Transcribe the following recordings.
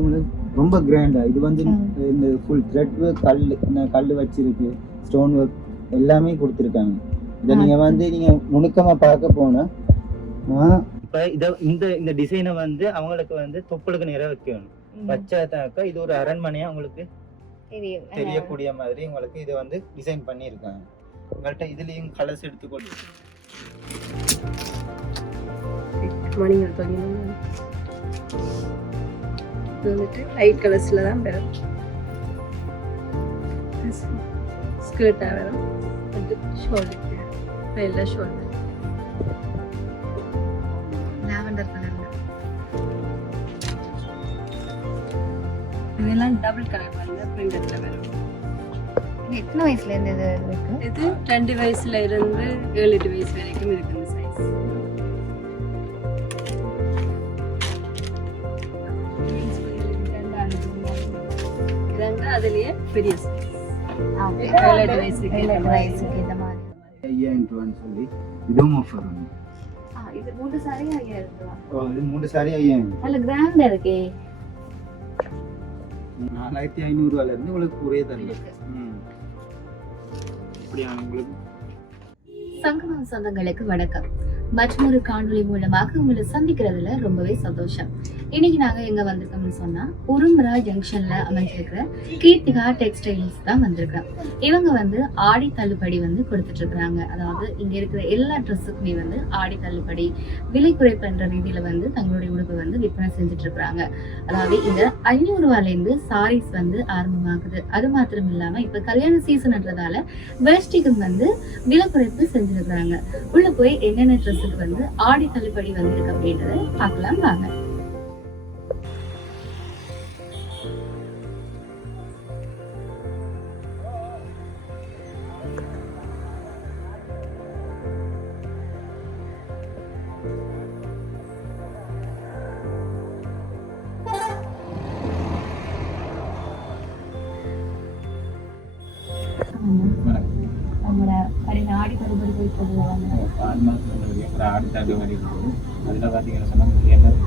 வந்து ரொம்ப கிராண்டா இது வந்து இந்த ஃபுல் த்ரெட் ஒர்க் கல் வச்சிருக்கு, ஸ்டோன் ஒர்க் எல்லாமே கொடுத்துருக்காங்க. இதை நீங்க வந்து நீங்க நுணுக்கமா பார்க்க போனா இப்ப இந்த டிசைனை வந்து அவங்களுக்கு வந்து தொப்புளுக்கு நேரா வைக்கணும். வச்சாதாக்கா இது ஒரு அரண்மனையா அவங்களுக்கு தெரியக்கூடிய மாதிரி உங்களுக்கு இதை வந்து டிசைன் பண்ணியிருக்காங்க. உங்கள்கிட்ட இதுலயும் கலர்ஸ் எடுத்துக்கொண்டு மணிகள் தொழில் வந்துட்டு லைட் கலர்ஸ்ல தான் வரும். ஸ்கர்ட்டா வரும், ஷோல்டர் வெள்ளை ஷோல்டர் லாவெண்டர் கலர்ல. இதெல்லாம் டபுள் கலர் பாருங்க, பிரிண்டட்ல வரும். எத்தனை வயசுல இருந்து இது இருக்கு? இது 2 வயசுல இருந்து 7-8 வயசு வரைக்கும் இருக்கு இந்த சைஸ். இதாங்க அதுலயே பெரிய சைஸ். 7-8 வயசுக்கு இந்த மாதிரி 5000 சொல்லி இதுவும் ஆஃபர் வந்து இது 3 சாரி 5000 ரூபாய். இது 3 சாரி 5000. நல்ல கிராண்டா இருக்கே. 4500 ரூபாயில இருந்து உங்களுக்கு ஒரே தரலாம். இப்படியான உங்களுக்கு சங்கமம் சொந்தங்களுக்கு வணக்கம். மற்றொரு காணொளி மூலமாக உங்களை சந்திக்கிறதுல ரொம்பவே சந்தோஷம். இன்னைக்கு நாங்க எங்க வந்திருக்கோம்னு சொன்னா உரும்புரா ஜங்ஷன்ல அமைஞ்சிருக்கிற கீர்த்திகா டெக்ஸ்டைல்ஸ் தான் வந்திருக்கோம். இவங்க வந்து ஆடி தள்ளுபடி வந்து கொடுத்துட்டு இருக்காங்க. அதாவது இங்க இருக்கிற எல்லா ட்ரெஸ்ஸுக்குமே வந்து ஆடி தள்ளுபடி விலை குறைப்புன்ற ரீதியில வந்து தங்களுடைய உடுப்பு வந்து விற்பனை செஞ்சுட்டு இருக்காங்க. அதாவது இங்க 500 ரூபாயில இருந்து சாரீஸ் வந்து ஆரம்பமாகுது. அது மாத்திரம் இல்லாம இப்ப கல்யாண சீசன்ன்றதால வேஷ்டிக்கும் வந்து விலை குறைப்பு செஞ்சிருக்கிறாங்க. உள்ள போய் என்னென்ன ட்ரெஸ்ஸுக்கு வந்து ஆடி தள்ளுபடி வந்திருக்கு அப்படின்றத பார்க்கலாம் வாங்க. ஆடி தள்ளுபடி ஆடி தள்ளுபடி இருக்குது. அதில் பார்த்தீங்கன்னா சொன்னால்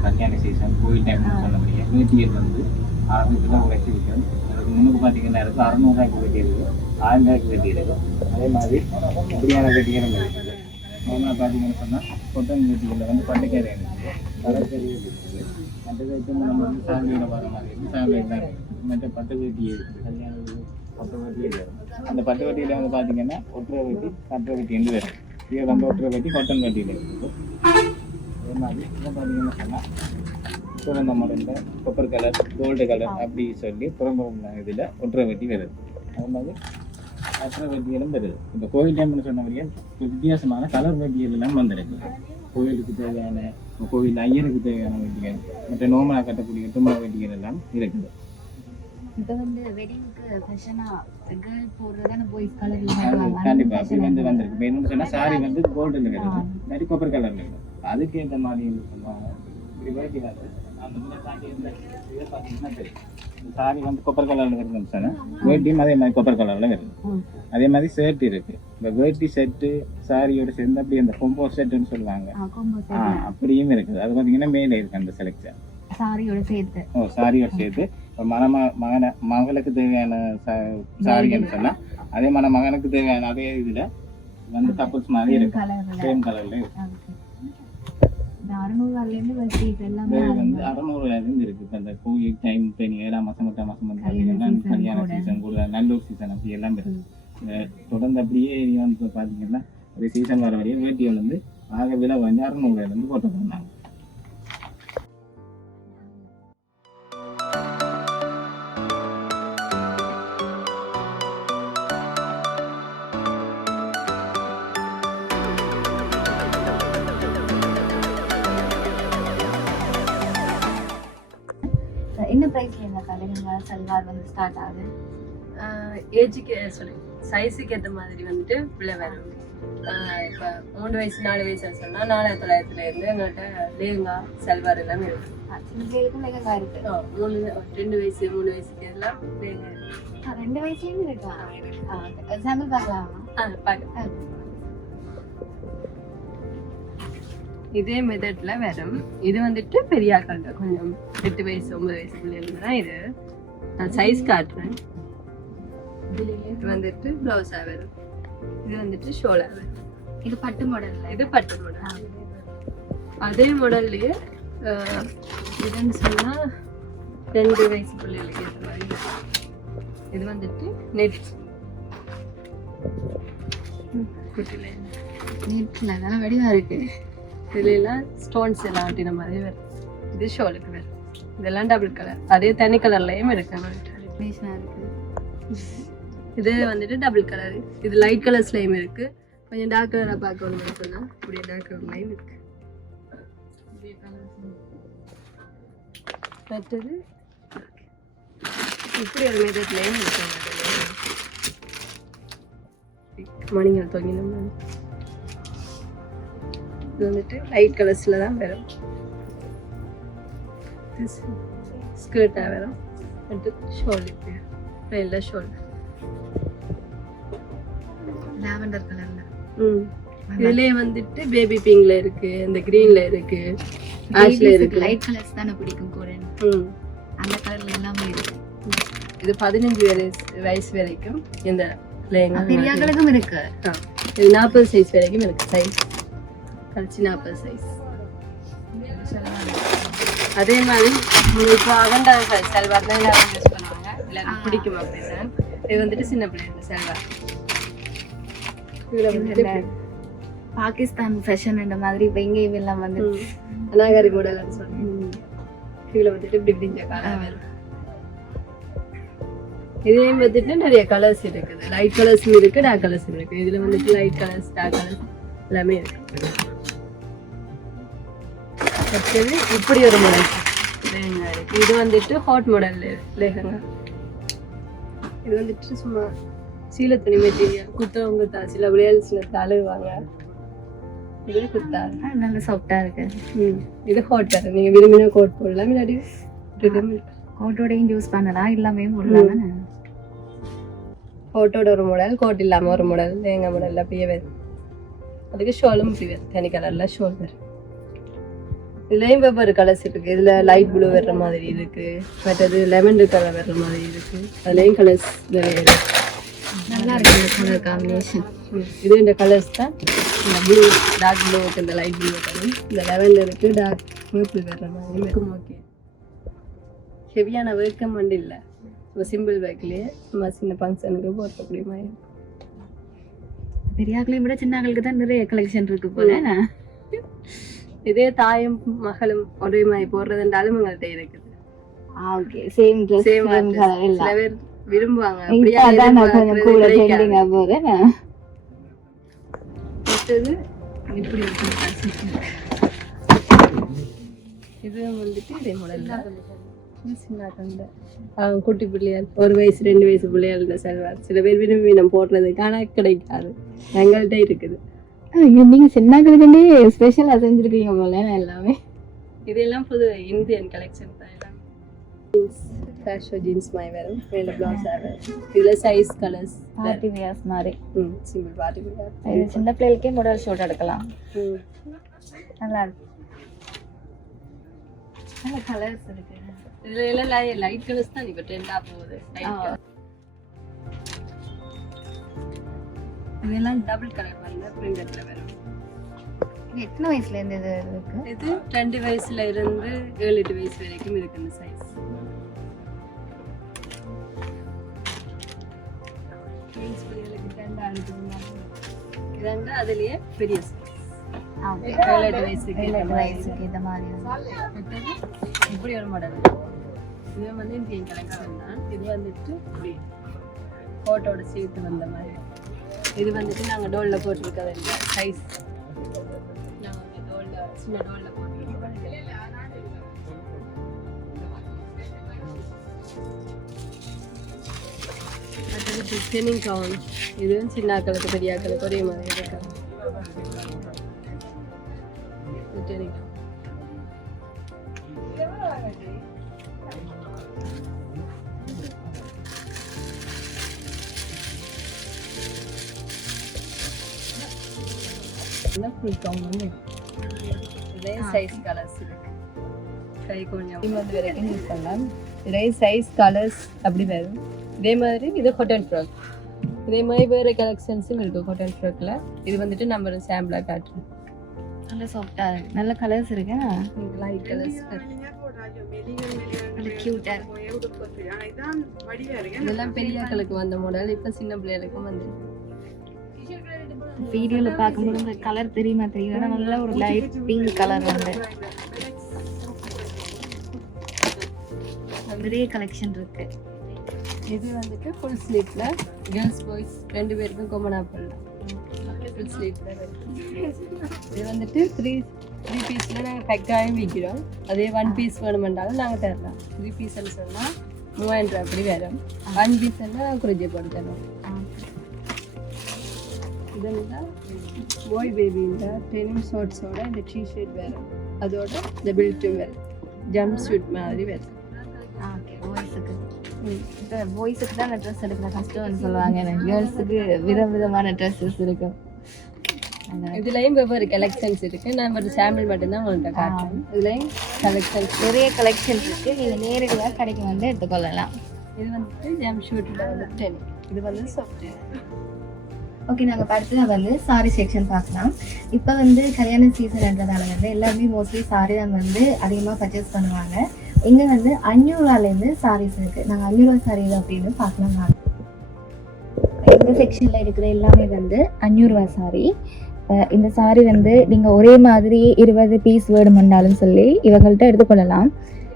கல்யாண சீசன் கோயில் டைம்னு சொன்னபடியே வேட்டியல் வந்து 600 உழைச்சி விற்கும். அதுக்கு முன்னுக்கு பார்த்தீங்கன்னா இருக்குது 600 ரூபாய்க்கு வேட்டி இருக்குது, 1000 ரூபாய்க்கு வேட்டி இருக்குது. அதே மாதிரி இப்படியான வேட்டிகளும் இருக்குது. நார்மலாக பார்த்தீங்கன்னு சொன்னால் கொட்டன் வேட்டிகளில் வந்து பட்டுக்கரை இருக்குது, கடற்கரை இருக்குது. மற்றது இப்போ நம்ம வந்து சாலையில் வர மாதிரி இருக்குது, சாலையில் தான் இருக்குது. மற்ற பட்டு வேட்டி இருக்குது, கல்யாண பட்டு வேட்டி இருக்குது. அந்த பட்டு வேட்டியில் வந்து பார்த்தீங்கன்னா ஒற்றை வேட்டி கட்டுற வேட்டி என்று வரும். இது வந்து ஒற்றை வேட்டி காட்டன் வேட்டியில் இருக்குது. அதே மாதிரி இதை பார்த்தீங்கன்னா சொன்னால் சிவந்த மாடலில் கொப்பர் கலர் கோல்டு கலர் அப்படி சொல்லி புறம்புற இதில் ஒற்றை வேட்டி வருது. அது மாதிரி ஒற்றை வேட்டிகளும் வருது. இப்போ கோயில் டைம்னு சொன்ன மாதிரியே வித்தியாசமான கலர் வேட்டிகள் எல்லாம் வந்துருக்கு. கோயிலுக்கு தேவையான, கோவில் ஐயருக்கு தேவையான வேட்டிகள், மற்ற நோமலா கட்டக்கூடிய தும்மல வேட்டிகள் எல்லாம் இருக்குது. இப்ப வந்து வெட்டிங்க்கு ஃபேஷனா கேர்ள் போடுறதான பாய்ஸ் கலர்ல கண்டிப்பா அப்படி வந்து வந்திருக்கு. இப்போ என்ன சொன்னா சாரி வந்து கோல்டுல வருது, நிறைய கொப்பர் கலர்ல இருக்கு. அதுக்கு ஏற்ற மாதிரி சொல்லுவாங்க இப்படி வேட்டி வந்து அந்த முன்ன தாண்டி இந்த இதை பார்த்தீங்கன்னா சாரி வந்து கொப்பர் கலர்ல வருதுன்னு சொன்னா வேட்டியும் அதே மாதிரி கொப்பர் கலர்ல வருது. அதே மாதிரி ஷர்ட் இருக்கு. இந்த வேட்டி செட்டு சாரியோட சேர்ந்து அப்படி அந்த கொம்போ செட்டுன்னு சொல்லுவாங்க, அப்படியும் இருக்குது. அது பார்த்தீங்கன்னா மேலே இருக்கு அந்த செலக்ஷன் சாரியோட சேர்த்து. சாரியோட சேர்த்து மகளுக்கு தேவையான சாரின்னு சொன்னா அதே மாதிரி மகனுக்கு தேவையான அதே இதுல வந்து கப்பல்ஸ் மாதிரி இருக்கு, சேம் கலர்ல இருக்கு. 600 வந்து 600 இருக்கு. இப்போ இந்த கோயில் டைம் 7 மாசம் 8 மாசம் பார்த்தீங்கன்னா கல்யாண சீசன் கூட நல்லூர் சீசன் அப்படி எல்லாம் இருக்கு. தொடர்ந்து அப்படியே வந்து பார்த்தீங்கன்னா ஒரு சீசன் வர வரையும் வேட்டியில் வந்து ஆக விலை வந்து 600 இருந்து போட்டு போனாங்க. என்ன பிரைஸ்ல இந்த கலருங்க சல்வார் வந்து ஸ்டார்ட் ஆகுது? ஏஜுக்கு சைஸுக்கு ஏற்ற மாதிரி வந்துட்டு விலை வரும். இப்போ 3 வயசு 4 வயசு சொன்னால் 4900 இருந்து எங்கள்கிட்ட லேங்கா சல்வார் எல்லாமே இருக்கு. 2 வயசு 3 வயசுக்கு எல்லாம் லேங்கா இருக்கு. 2 வயசுலேருந்து இருக்கா? சாம்பிள் பார்க்கலாம். இதே மெத்தட்ல வரும். இது வந்துட்டு பெரியாக்கள் கொஞ்சம் 8 வயசு 9 வயசு பிள்ளைகளுக்கு தான் இது. நான் சைஸ் காட்டுறேன். இது வந்துட்டு பிளவுஸா வரும். இது வந்துட்டு ஷோலா வரும். இது பட்டு மாடல்ல. இது பட்டு மாடல். அதே மாடல்லையே இதுன்னு சொன்னா 2 வயசு பிள்ளைகளுக்கு ஏற்ற மாதிரி. இது வந்துட்டு நெட் குட்டில நீட்ல நல்லா வடிவா இருக்கு. இதுல எல்லாம் ஸ்டோன்ஸ் எல்லாம் ஒட்டின மாதிரி வரும். இது ஷோலுக்கு வரும். இதெல்லாம் டபுள் கலர். அதே தனி கலர்லயும் இருக்கு. இது வந்துட்டு டபுள் கலர். இது லைட் கலர்ஸ்லயும் இருக்கு. கொஞ்சம் டார்க் கலரா பார்க்கணும்னு சொன்னா இப்படியே டார்க் கலர்லயும் இருக்கு. மற்றது இப்படி ஒரு மெத்தட்லயும் இருக்கு. மணிகள் தொங்கினோம். இது வந்துட்டு லைட் கலர்ஸ்ல தான் வரும். ஸ்கர்ட்டா வரும். ஷோல் இப்ப ஷோல் லாவெண்டர் கலர்ல. இதுலயே வந்துட்டு பேபி பிங்க்ல இருக்கு, இந்த கிரீன்ல இருக்கு, ஆஷ்ல இருக்கு. லைட் கலர்ஸ் தான பிடிக்கும் கோரன். அந்த கலர்ல எல்லாமே இருக்கு. இது 15 வயசு வரைக்கும் இந்த லேங்கா பெரியகளுக்கும் இருக்கு. இது 40 சைஸ் வரைக்கும் இருக்கு. சைஸ் கழிச்சு 40 சைஸ். அதே மாதிரி இப்போ அகண்டா சல்வார் தான் எல்லாரும் யூஸ் பண்ணுவாங்க. எல்லாரும் பிடிக்கும் அப்படிதான். இது வந்துட்டு சின்ன பிள்ளைங்க சல்வார். இதுல வந்துட்டு பாகிஸ்தான் ஃபேஷன் இந்த மாதிரி இப்ப எங்கேயும் எல்லாம் வந்து அனாகரி மாடல்னு சொல்லுவாங்க. இதுல வந்துட்டு இப்படி பிடிஞ்ச காலம் வரும். இதே வந்துட்டு நிறைய கலர்ஸ் இருக்குது. லைட் கலர்ஸும் இருக்கு, டார்க் கலர்ஸும் இருக்கு. இதுல வந்துட்டு லைட் கலர்ஸ், டார்க் கலர்ஸ் எல்லாமே இருக்கு. அடுத்தது இப்படி ஒரு மாடல் லேஹங்கா இருக்கு. இது வந்துட்டு ஹாட் மாடல் லேஹங்கா. இது வந்துட்டு சும்மா சீலை துணி மெட்டீரியல். குத்தவங்க சில விளையாடு சில தழுவாங்க. இது குத்தா நல்ல சாஃப்டா இருக்கு. இது ஹாட் கலர். நீங்க விரும்பின கோட் போடலாம், இல்லாட்டி கோட்டோடையும் யூஸ் பண்ணலாம், எல்லாமே போடலாம். கோட்டோட ஒரு மாடல், கோட் இல்லாம ஒரு மாடல், லேங்கா மாடல் அப்படியே வரும். அதுக்கு ஷோலும் இப்படி வரும். தனி கலர்ல ஷோல் வரும். இதுலயும் வெவ்வேறு கலர்ஸ் இருக்கு. இதுல லைட் ப்ளூ வர்ற மாதிரி இருக்கு, மற்றது லெமண்டர் கலர் வர்ற மாதிரி இருக்கு. அதுலயும் கலர்ஸ் நிறைய இருக்கு. நல்லா இருக்கு இந்த கலர் காம்பினேஷன். இது இந்த கலர்ஸ் தான். இந்த ப்ளூ, டார்க் ப்ளூ, இந்த லைட் ப்ளூ கலர், இந்த லெவண்டருக்கு டார்க் பர்பிள் வர்ற மாதிரி இருக்கும். ஓகே, ஹெவியான வேர்க்கம் வந்து இல்லை. இப்போ சிம்பிள் பேக்லேயே சும்மா சின்ன ஃபங்க்ஷனுக்கு போட்டக்கூடிய மாதிரி. பெரியாக்களையும் விட சின்னாக்களுக்கு தான் நிறைய கலெக்ஷன் இருக்கு போல. இதே தாயும் மகளும் ஒரே மாதிரி போடுறதுன்றாலும் உங்கள்கிட்ட இருக்குது. Okay, same dress, same colour இல்ல. சில பேர் விரும்புவாங்க. அப்படியே அதான் கொஞ்சம் கூட ட்ரெண்டிங்கா போகுது. அடுத்தது இப்படி இருக்கு. இது வந்துட்டு இதே மாடல்ல சின்ன கண்டை குட்டி பிள்ளையால் 1 வயசு 2 வயசு பிள்ளையால் செல்வார். சில பேர் விரும்பி நம்ம போடுறதுக்கு ஆனால் கிடைக்காது. எங்கள்கிட்ட இருக்குது. நீங்க சின்னாக்களுக்குண்டே ஸ்பெஷலா செஞ்சிருக்கீங்க போல எல்லாமே. இதெல்லாம் புது இந்தியன் கலெக்ஷன் தான். எல்லாம் ஜீன்ஸ், ஃபேஷன் ஜீன்ஸ் மாதிரி வரும். மேல பிளவுஸ் வரும். இதுல சைஸ் கலர்ஸ் பார்ட்டி வியர்ஸ் மாதிரி. Simple party wear. இது சின்ன பிள்ளைகளுக்கே மாடல் ஷூட் எடுக்கலாம். நல்லா இருக்கு. நல்ல கலர்ஸ் இருக்கு. இதுல எல்லாம் லைட் கலர்ஸ் தான் இப்ப ட்ரெண்டா போகுது. Light colour. இதெல்லாம் டபுள் கலர் வந்து பிரிண்டட்ல வரும். இது எத்தனை வயசுல இருந்து இது இருக்கு? இது 2 வயசுல இருந்து 7-8 வயசு வரைக்கும் இருக்கு இந்த சைஸ். இதெண்டா அதுலயே பெரிய சைஸ். 7-8 வயசுக்கு இந்த மாதிரி இப்படி ஒரு மாடல். இது வந்து இந்தியன் கலெக்ஷன் தான். இது வந்துட்டு இப்படி கோட்டோட சேர்த்து வந்த மாதிரி. இது வந்துட்டு நாங்கள் டோலில் போட்டிருக்கிறது இல்லை சைஸ். நாங்கள் டோலில் சின்ன டோலில் போட்டிருக்கோம். அடுத்தது டெனிங் கவுன். இது சின்ன ஆக்களுக்கு பெரிய ஆக்களுக்கு ஒரே மாதிரி இருக்காங்க. டெனிங் கவுன். ஃபுல் கவுன் வந்து இதே சைஸ் கலர்ஸ் இருக்கு. கை கொஞ்சம் வந்து வரைக்கும் யூஸ் பண்ணலாம். இதே சைஸ் கலர்ஸ் அப்படி வரும். இதே மாதிரி இது காட்டன் ஃப்ராக். இதே மாதிரி வேறு கலெக்ஷன்ஸும் இருக்குது காட்டன் ஃப்ராக்கில். இது வந்துட்டு நம்ம சாம்பிளாக காட்டுறோம். நல்ல சாஃப்டா நல்ல கலர்ஸ் இருக்கு. லைட் கலர்ஸ் நல்ல கியூட்டா இதெல்லாம் பெரியாக்களுக்கு வந்த மாடல். இப்போ சின்ன பிள்ளைகளுக்கும் வந்து வீடியோல பார்க்கும்போது இந்த கலர் தெரியுமா தெரியல. நல்ல ஒரு லைட் பிங்க் கலர் வந்து நிறைய கலெக்ஷன் இருக்கு. இது வந்துட்டு ஃபுல் ஸ்லீவ்ல கேர்ள்ஸ் பாய்ஸ் ரெண்டு பேருக்கும் காமனா பண்ணலாம். ஃபுல் ஸ்லீவ்ல இது வந்துட்டு த்ரீ பீஸ்ல நாங்கள் பேக்காயும் விற்கிறோம். அதே 1 பீஸ் வேணுமென்றாலும் நாங்கள் தரலாம். 3 பீஸ்ன்னு சொன்னால் 3000 ரூபா அப்படி வரும். 1 பீஸ்ன்னா குறிஞ்சி போட்டு தரோம். இதெல்லாம் பாய் பேபி இந்த டெனிம் ஷார்ட்ஸோட இந்த டிஷர்ட் வரும். அதோட இந்த பெல்ட்டும் வரும். ஜம்ப் சூட் மாதிரி வரும். ஓகே பாய்ஸுக்கு இப்போ பாய்ஸுக்கு தான் ட்ரெஸ் எடுக்கிற கஷ்டம்னு சொல்லுவாங்க. கேர்ள்ஸுக்கு விதவிதமான ட்ரெஸ்ஸஸ் இருக்கும். இதுலயும் வெவ்வேறு கலெக்ஷன்ஸ் இருக்கு. நான் ஒரு சாம்பிள் மட்டும்தான் உங்கள்கிட்ட காட்டுறேன். இதுலயும் கலெக்ஷன்ஸ் நிறைய கலெக்ஷன்ஸ் இருக்கு. நீங்கள் நேரடியாக கடைக்கு வந்து எடுத்துக்கொள்ளலாம். இது வந்துட்டு ஜம்ப் ஷூட்டில் வந்து 10. இது வந்து சாஃப்ட். ஓகே, நாங்கள் அடுத்ததாக வந்து சாரி செக்ஷன் பார்க்கலாம். இப்போ வந்து கல்யாண சீசன்ன்றதால வந்து எல்லாருமே மோஸ்ட்லி சாரி தான் வந்து அதிகமாக பர்ச்சேஸ் பண்ணுவாங்க. இங்கே வந்து 500 ரூபாலேருந்து சாரீஸ் இருக்குது. நாங்கள் 500 ரூபா சாரீ அப்படின்னு பார்க்கலாம். இந்த செக்ஷனில் இருக்கிற எல்லாமே வந்து 500 ரூபா சாரி. இந்த சாரி வந்து நீங்கள் ஒரே மாதிரி 20 பீஸ் வேணுமென்றாலும் சொல்லி இவங்கள்ட்ட எடுத்துக்கொள்ளலாம்.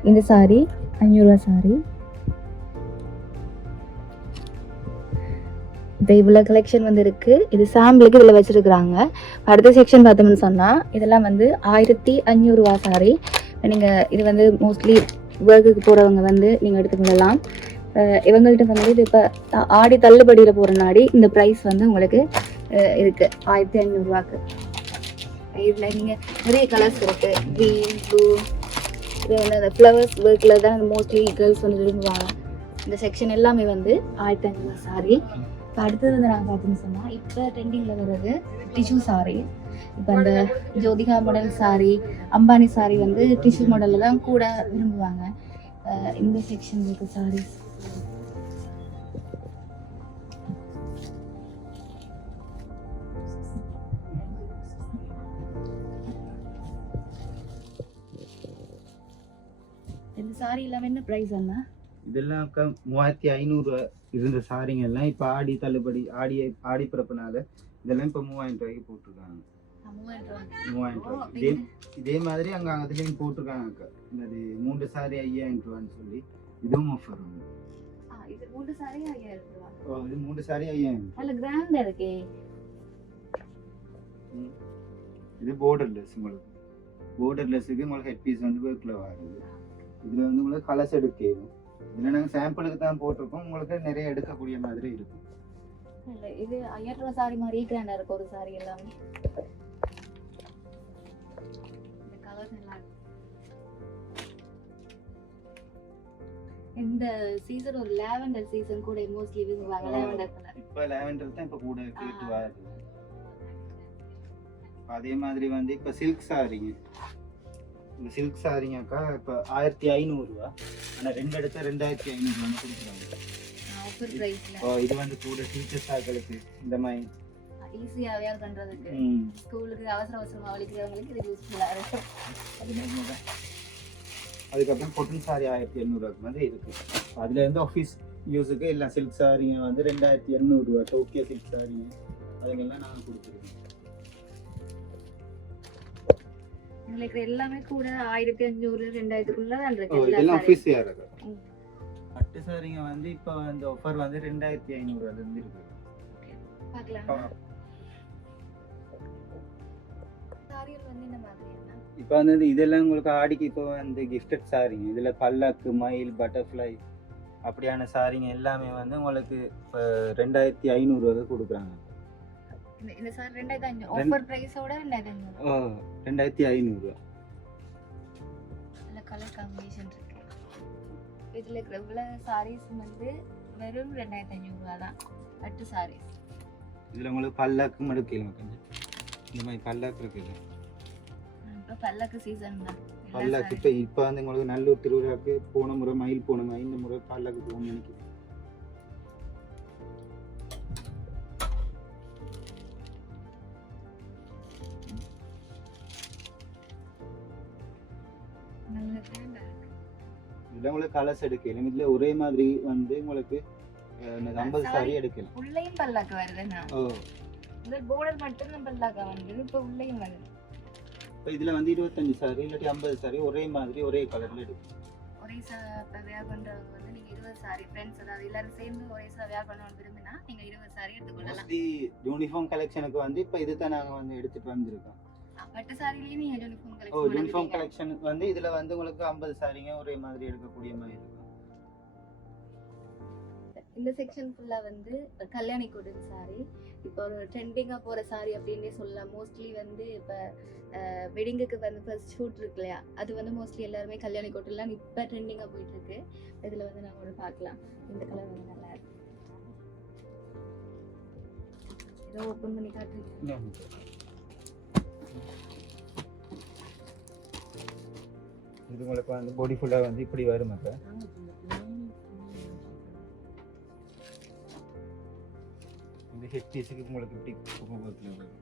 இந்த சாரி 500 ரூபா சாரி. இப்போ இவ்வளோ கலெக்ஷன் வந்து இருக்குது. இது சாம்பிளுக்கு இதில் வச்சுருக்குறாங்க. அடுத்த செக்ஷன் பார்த்தோம்னு சொன்னால் இதெல்லாம் வந்து 1500 ரூபா சாரி. நீங்கள் இது வந்து மோஸ்ட்லி ஒர்க்குக்கு போகிறவங்க வந்து நீங்கள் எடுத்துக்கொள்ளலாம். இவங்கள்ட்ட வந்து இது இப்போ ஆடி தள்ளுபடியில் போகிற நாடி இந்த ப்ரைஸ் வந்து உங்களுக்கு இருக்குது 1500 ரூபாக்கு. இதில் நீங்கள் நிறைய கலர்ஸ் இருக்குது. க்ரீன், ப்ளூ, இது வந்து அந்த ஃப்ளவர்ஸ் ஒர்க்கில் தான் மோஸ்ட்லி கேர்ள்ஸ் வந்து விரும்புவாங்க. இந்த செக்ஷன் எல்லாமே வந்து 1500 ரூபா சாரி. இப்போ அடுத்தது வந்து நாங்கள் பார்த்தோம்னு சொன்னால் இப்போ ட்ரெண்டிங்கில் வர்றது டிஷ்யூ சாரி. இப்போ அந்த Jyothika model sorry, Ambani sorry வந்து டிஷ்யூ மாடலில் தான் கூட விரும்புவாங்க. இந்த செக்ஷன் இருக்குது சாரீஸ். இந்த சாரி எல்லாமே என்ன ப்ரைஸ் அண்ணா? இதெல்லாம் 3500 இருந்த சாரிங்க எல்லாம் இப்போ ஆடி தள்ளுபடி ஆடி பிறப்புனால இதெல்லாம் இப்போ 3000 ரூபாய்க்கு போட்டிருக்காங்க. 3000 ரூபாய். இதே மாதிரி அங்கே அதுலேயும் போட்டிருக்காங்க. இந்த 3 சாரி 5000 ரூபான்னு சொல்லி இதுவும் ஆஃபர் உண்டு. இது 3 சாரி 5000 ரூபாய். இது 3 சாரி 5000. நல்ல கிராண்டா இருக்கே. இது borderless. உங்களுக்கு borderlessக்கு உங்களுக்கு ஹெட் பீஸ் வந்து ஒர்க்ல வருது. இதுல வந்து உங்களுக்கு கலர்ஸ் எடுக்கணும். இதுல நாங்க சாம்பிளுக்கு தான் போட்டிருக்கோம். உங்களுக்கு நிறைய எடுக்கக்கூடிய மாதிரி இருக்கும். இல்ல இது 5000 ரூபாய் சாரி மாதிரி கிராண்டா இருக்கு ஒரு சாரி எல்லாமே. இந்த கலர்ஸ் நல்லா இருக்கு. இந்த சீசன் ஒரு லாவெண்டர் சீசன் கூட மோஸ்ட்லி விரும்புவாங்க. லாவெண்டர் கலர் இப்போ லாவெண்டர் தான் இப்போ கூட கேட்டு வருது. அதே மாதிரி வந்து இப்போ சில்க் சாரிங்க. இந்த சில்க் சாரிங்கக்கா இப்போ 1500 ரூபா. ஆனால் 2 எடுத்தா 2500 ரூபான்னு கொடுக்குறாங்க. ஆஃபர் பிரைஸ்ல. இது வந்து கூட டீச்சர்ஸ் ஆட்களுக்கு இந்த மாதிரி ஈஸியாவே பண்றதுக்கு ஸ்கூலுக்கு அவசரமா வலிக்கிறவங்களுக்கு இது யூஸ்ஃபுல்லா இருக்கும். அதுக்கப்புறம் கொட்டன் சாரி 1800 ரூபாய்க்கு மாதிரி இருக்கு. அதுல இருந்து ஆஃபீஸ் யூஸுக்கு எல்லாம் சில்க் சாரிங்க வந்து 2800 ரூபா. டோக்கியோ சில்க் சாரிங்க அதுங்கெல்லாம் நாங்கள் கொடுத்துருக்கோம். உங்களுக்கு எல்லாமே கூட 1500 2000க்குள்ள தான் இருக்கு. இதெல்லாம் ஆஃபீஸ் ஏரியா. பட்டு சாரிங்க வந்து இப்போ அந்த ஆஃபர் வந்து 2500 ரூபாயில இருந்து இருக்கு. பார்க்கலாம். சாரிகள் வந்து இந்த மாதிரியா? இப்போ வந்து இதெல்லாம் உங்களுக்கு ஆடிக்கு இப்போ வந்து கிஃப்டட் சாரிங்க. இதில் பல்லாக்கு, மயில், பட்டர்ஃப்ளை அப்படியான சாரிங்க எல்லாமே வந்து உங்களுக்கு இப்போ 2500 ரூபாய்க்கு கொடுக்குறாங்க. இந்த சாரி 2500 ஆஃபர் பிரைஸோட 2500. 2500 ரூபா. நல்ல கலர் காம்பினேஷன் இருக்கு. இதில் இருக்கிற சாரீஸ் வந்து வெறும் 2500 ரூபா தான் பட்டு சாரீஸ். இதில் உங்களுக்கு பல்லாக்கு மடுக்கலாம் கொஞ்சம் இந்த மாதிரி பல்லாக்கு இருக்குது. இப்போ பல்லக்கு சீசன் தான். பல்லாக்கு இப்போ வந்து உங்களுக்கு நல்லூர் திருவிழாவுக்கு போன முறை மயில் போன மாதிரி இந்த முறை பல்லாக்கு போகணும்னு நினைக்கிறேன். இதில் உங்களுக்கு கலர்ஸ் எடுக்கலாம். இதில் ஒரே மாதிரி வந்து உங்களுக்கு 50 சாரி எடுக்கலாம். உள்ளேயும் பல்லாக்கு வருதுண்ணா. முதல் பார்டர் மட்டும் பல்லாக்கா வந்து இப்போ உள்ளேயும் வருது. இப்போ இதில் வந்து 25 சாரி இல்லாட்டி 50 சாரி ஒரே மாதிரி ஒரே கலரில் எடுக்கும். ஒரே வியாபாரம் பண்ணுறவங்க வந்து நீங்கள் 20 சாரி ஃப்ரெண்ட்ஸ் அதாவது எல்லாரும் சேர்ந்து ஒரே வியாபாரம் பண்ணணும் விரும்பினா நீங்கள் 20 சாரி எடுத்துக்கொள்ளலாம். மோஸ்ட்லி யூனிஃபார்ம் கலெக்ஷனுக்கு வந்து இப்போ இது தான் நாங்கள் வந்து எடுத்துகிட்டு வந்திருக்கோம். பட்டு சாரிலேயே நீங்கள் யூனிஃபார்ம் யூனிஃபார்ம் கலெக்ஷன் வந்து இதில் வந்து உங்களுக்கு 50 சாரிங்க ஒரே மாதிரி எடுக்கக்கூடிய மாதிரி இருக்கும். இந்த செக்ஷன் ஃபுல்லாக வந்து கல்யாணி காட்டன் சாரி. இப்போ ஒரு ட்ரெண்டிங்காக போகிற சாரி அப்படின்னே சொல்லலாம். மோஸ்ட்லி வந்து இப்போ வெட்டிங்குக்கு வந்து ஃபர்ஸ்ட் ஷூட் இருக்கு இல்லையா, அது வந்து மோஸ்ட்லி எல்லாருமே கல்யாணி காட்டன்லாம் இப்போ ட்ரெண்டிங்காக போயிட்டுருக்கு. இதில் வந்து நாங்கள் ஒரு பார்க்கலாம். இந்த கலர் வந்து நல்லா இருக்கு. ஏதோ ஓப்பன் பண்ணி காட்டுறீங்க. இது உங்களுக்கு வந்து பாடி ஃபுல்லாக வந்து இப்படி வரும். அப்போ இந்த ஹெட் பீஸுக்கு உங்களுக்கு இப்படி வரும்.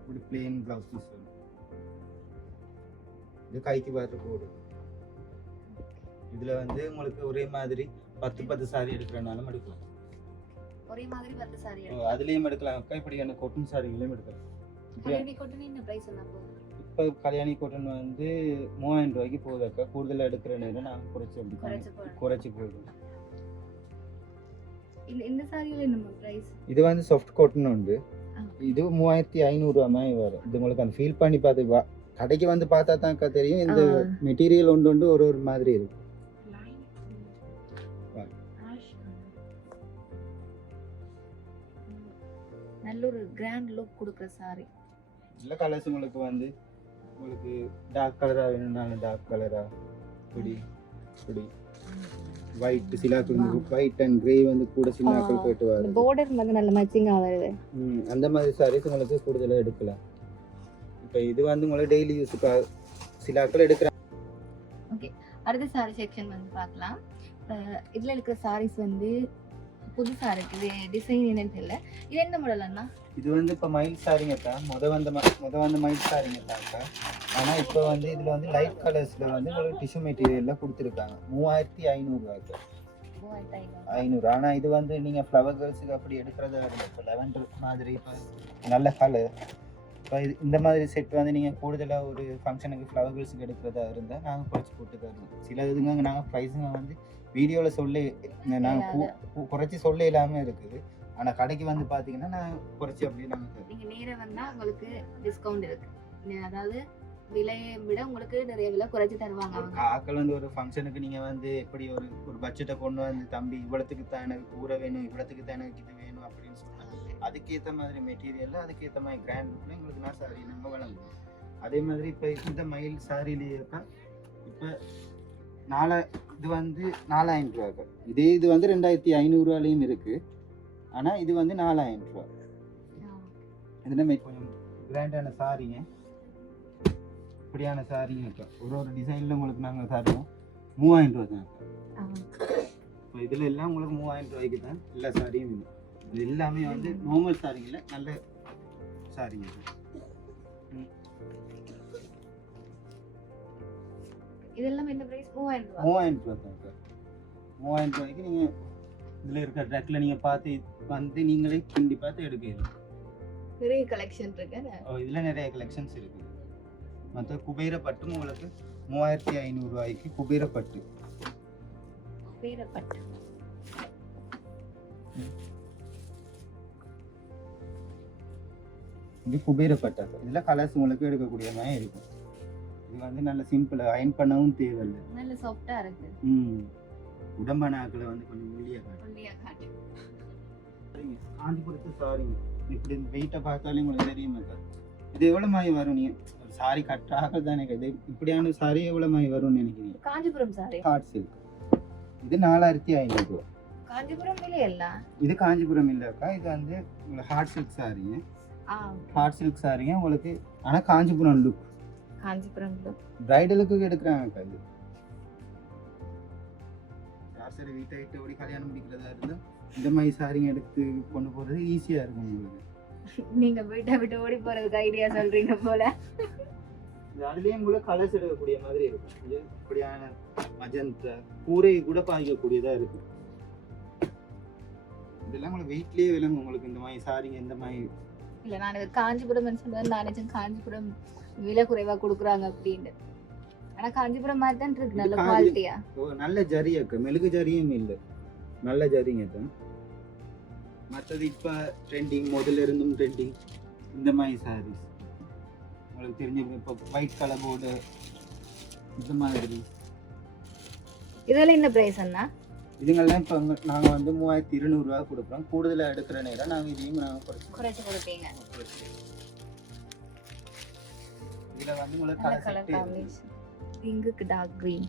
இப்படி பிளெயின் ப்ளவுஸ் பீஸ் வரும். இது கைக்கு பார்த்து போடும். இதில் வந்து உங்களுக்கு ஒரே மாதிரி 10 சாரி எடுக்கிறனாலும் எடுக்கலாம். ஒரே மாதிரி 10 சாரி அதுலேயும் எடுக்கலாம். அக்கா இப்படியான காட்டன் சாரிகளையும் எடுக்கலாம். கல்யாணி காட்டன் என்ன ப்ரைஸ் என்ன போகுது? இப்போ கல்யாணி காட்டன் வந்து 3000 ரூபாய்க்கு போகுது. அக்கா கூடுதலாக எடுக்கிற நேரம் நாங்கள் குறைச்சி போடுவோம். இந்த சாரியில் என்ன ப்ரைஸ்? இது வந்து சாஃப்ட் காட்டன் உண்டு. இது 3500 ரூபாய் வரும். இது உங்களுக்கு அந்த ஃபீல் பண்ணி பார்த்து கடைக்கு வந்து பார்த்தா தான் தெரியும். இந்த மெட்டீரியல் ஒன்று ஒரு மாதிரி இருக்கும். நல்ல ஒரு கிராண்ட் லுக் கொடுக்குற சாரி. இல்லை கலர்ஸ் உங்களுக்கு வந்து உங்களுக்கு டார்க் கலராக வேணும்னாலும் டார்க் கலராக இப்படி ஒயிட் சிலாக்கள் ஒயிட் அண்ட் கிரே வந்து கூட சிலாக்கள் போயிட்டு வருது. பார்டர் வந்து நல்ல மேட்சிங்காக வருது. அந்த மாதிரி சாரீஸ் உங்களுக்கு கூடுதலாக எடுக்கலாம். இப்போ இது வந்து உங்களுக்கு டெய்லி யூஸுக்கு சிலாக்கள் எடுக்கிறேன். ஓகே, அடுத்த சாரி செக்ஷன் வந்து பார்க்கலாம். இதில் இருக்கிற சாரீஸ் வந்து புதுசாக இருக்குது. டிசைன் என்னன்னு தெரியல. இது என்ன மாடல் அண்ணா? இது வந்து இப்போ மயில் சாரிங்க தான். முத வந்து மயில் சாரிங்க தான்க்கா. ஆனால் இப்போ வந்து இதில் வந்து லைட் கலர்ஸில் வந்து உங்களுக்கு டிஷ்யூ மெட்டீரியலில் கொடுத்துருக்காங்க. 3500 ரூபாய்க்கு. 500. ஆனால் இது வந்து நீங்கள் ஃப்ளவர் கேர்ள்ஸுக்கு அப்படி எடுக்கிறதா இருக்குது. இப்போ லெவண்டர் மாதிரி இப்போ நல்ல கலர். இப்போ இந்த மாதிரி செட் வந்து நீங்கள் கூடுதலாக ஒரு ஃபங்க்ஷனுக்கு ஃப்ளவர் கேர்ள்ஸுக்கு எடுக்கிறதா இருந்தால் நாங்கள் குறைச்சி போட்டு தருவோம். சில இதுங்க நாங்கள் ப்ரைஸுங்க வந்து வீடியோவில் சொல்லி நாங்கள் குறைச்சி சொல்ல இல்லாமல் இருக்குது. ஆனால் கடைக்கு வந்து பார்த்தீங்கன்னா நான் குறைச்சி அப்படியே நாங்கள் நீங்கள் நேராக வந்தால் உங்களுக்கு டிஸ்கவுண்ட் இருக்குது. அதாவது விலையை விட உங்களுக்கு நிறைய விலை குறைச்சி தருவாங்க. ஆக்கள் வந்து ஒரு ஃபங்க்ஷனுக்கு நீங்கள் வந்து எப்படி ஒரு பட்ஜெட்டை கொண்டு வந்து தம்பி இவ்வளோத்துக்கு தான் எனக்கு கூரை வேணும், இவ்வளோத்துக்கு தான் எனக்கு இது வேணும் அப்படின்னு சொன்னால் அதுக்கேற்ற மாதிரி மெட்டீரியல் அதுக்கேற்ற மாதிரி கிராண்ட் லுக்கில் உங்களுக்கு நான் சாரி நம்ம வழங்குவோம். அதே மாதிரி இப்போ இந்த மயில் சாரிலேயே தான் இப்போ இது வந்து 4000 ரூபாய்க்கு. இது வந்து 2500 ரூபாயிலையும் இருக்குது. ஆனால் இது வந்து 4000 ரூபா. இதுனா கொஞ்சம் கிராண்டான சாரிங்க. இப்படியான சாரிங்க இருக்கும். ஒரு டிசைனில் உங்களுக்கு நாங்கள் தருவோம். 3000 ரூபா தான். இப்போ இதில் எல்லாம் உங்களுக்கு 3000 ரூபாய்க்கு தான் எல்லா சாரியும் வேணும். இது எல்லாமே வந்து நார்மல் சாரிங்கள நல்ல சாரிங்க. இதெல்லாம் என்ன பிரைஸ்? 3000 ரூபா. 3000 ரூபா தான். 3000 ரூபாய்க்கு நீங்கள் இதில் இருக்கிற ட்ராக்கில் நீங்கள் பார்த்து வந்து நீங்களே கிண்டி பார்த்து எடுக்கலாம். நிறைய கலெக்ஷன் இருக்கு. இதில் நிறைய கலெக்ஷன்ஸ் இருக்குது. மற்ற குபேர பட்டும் உங்களுக்கு 3500 ரூபாய்க்கு குபேர பட்டு. இது குபேர பட்டா. இதில் கலர்ஸ் உங்களுக்கு எடுக்கக்கூடிய மாதிரி இருக்கும். இது வந்து நல்ல சிம்பிளாக அயன் பண்ணவும் தேவையில்லை. நல்ல சாஃப்டாக இருக்கு. உடம்பான ஆக்களை வந்து கொஞ்சம் ஒல்லியாக காட்டு. காஞ்சிபுரத்து சாரிங்க. இப்படி வெயிட்டை பார்த்தாலே உங்களுக்கு தெரியுமா? இது எவ்வளோ மாதிரி வரும்? நீங்கள் சாரி கட்டுற ஆக்கள் தானே. இது இப்படியான சாரி எவ்வளோ மாதிரி வரும்னு நினைக்கிறீங்க? Kanchipuram sorry hot silk. இது 4500 ரூபா. காஞ்சிபுரம் இல்லையா? இது காஞ்சிபுரம் இல்லைக்கா. இது வந்து உங்களுக்கு ஹாட் சில்க் சாரிங்க. ஹார்ட் சில்க் சாரீங்க உங்களுக்கு. ஆனால் காஞ்சிபுரம் லுக், காஞ்சிபுரம் பிரைடலுக்கு எடுக்கிறாங்க. இது சரி வீட்டை விட்டு ஓடி கல்யாணம் முடிக்கிறதா இருந்தால் இந்த மாதிரி சாரிங்க எடுத்து கொண்டு போகிறது ஈஸியாக இருக்கும் உங்களுக்கு. நீங்க வீட்டை விட்டு ஓடி போறதுக்கு ஐடியா சொல்றீங்க போல. அதுலேயும் கூட கலர்ஸ் எடுக்கக்கூடிய மாதிரி இருக்கும். இது இப்படியான மஜந்தா கூரை கூட பாதிக்கக்கூடியதாக இருக்கும். இதெல்லாம் உங்களுக்கு வெயிட்லேயே விளங்கும் உங்களுக்கு இந்த மாதிரி சாரிங்க. இந்த மாதிரி இல்லை, நான் இது காஞ்சிபுரம் சொன்னது நான் நினைச்சேன் காஞ்சிபுரம் விலை குறைவாக கொடுக்குறாங்க அப்படின்னு. ஆனால் காஞ்சிபுரம் மாதிரி தான் இருக்கு, நல்ல குவாலிட்டியா. நல்ல ஜரியாக்கு மெழுகு ஜரியும் இல்லை, நல்ல ஜரிங்க தான். மற்றது இப்போ ட்ரெண்டிங், முதல்ல இருந்தும் ட்ரெண்டிங் இந்த மாதிரி சாரீஸ் உங்களுக்கு தெரிஞ்ச இப்போ ஒயிட் கலர் போர்டு இந்த மாதிரி. இதெல்லாம் என்ன ப்ரைஸ் அண்ணா? இதுங்கெல்லாம் இப்போ நாங்கள் வந்து 3200 கொடுக்குறோம். கூடுதலாக எடுக்கிற நேரம் நாங்கள் இதையும் நாங்கள் குறைச்சி கொடுப்பீங்க. இதில் வந்து உங்களுக்கு கலர் காம்பினேஷன் பிங்க்குக்கு டார்க் க்ரீன்,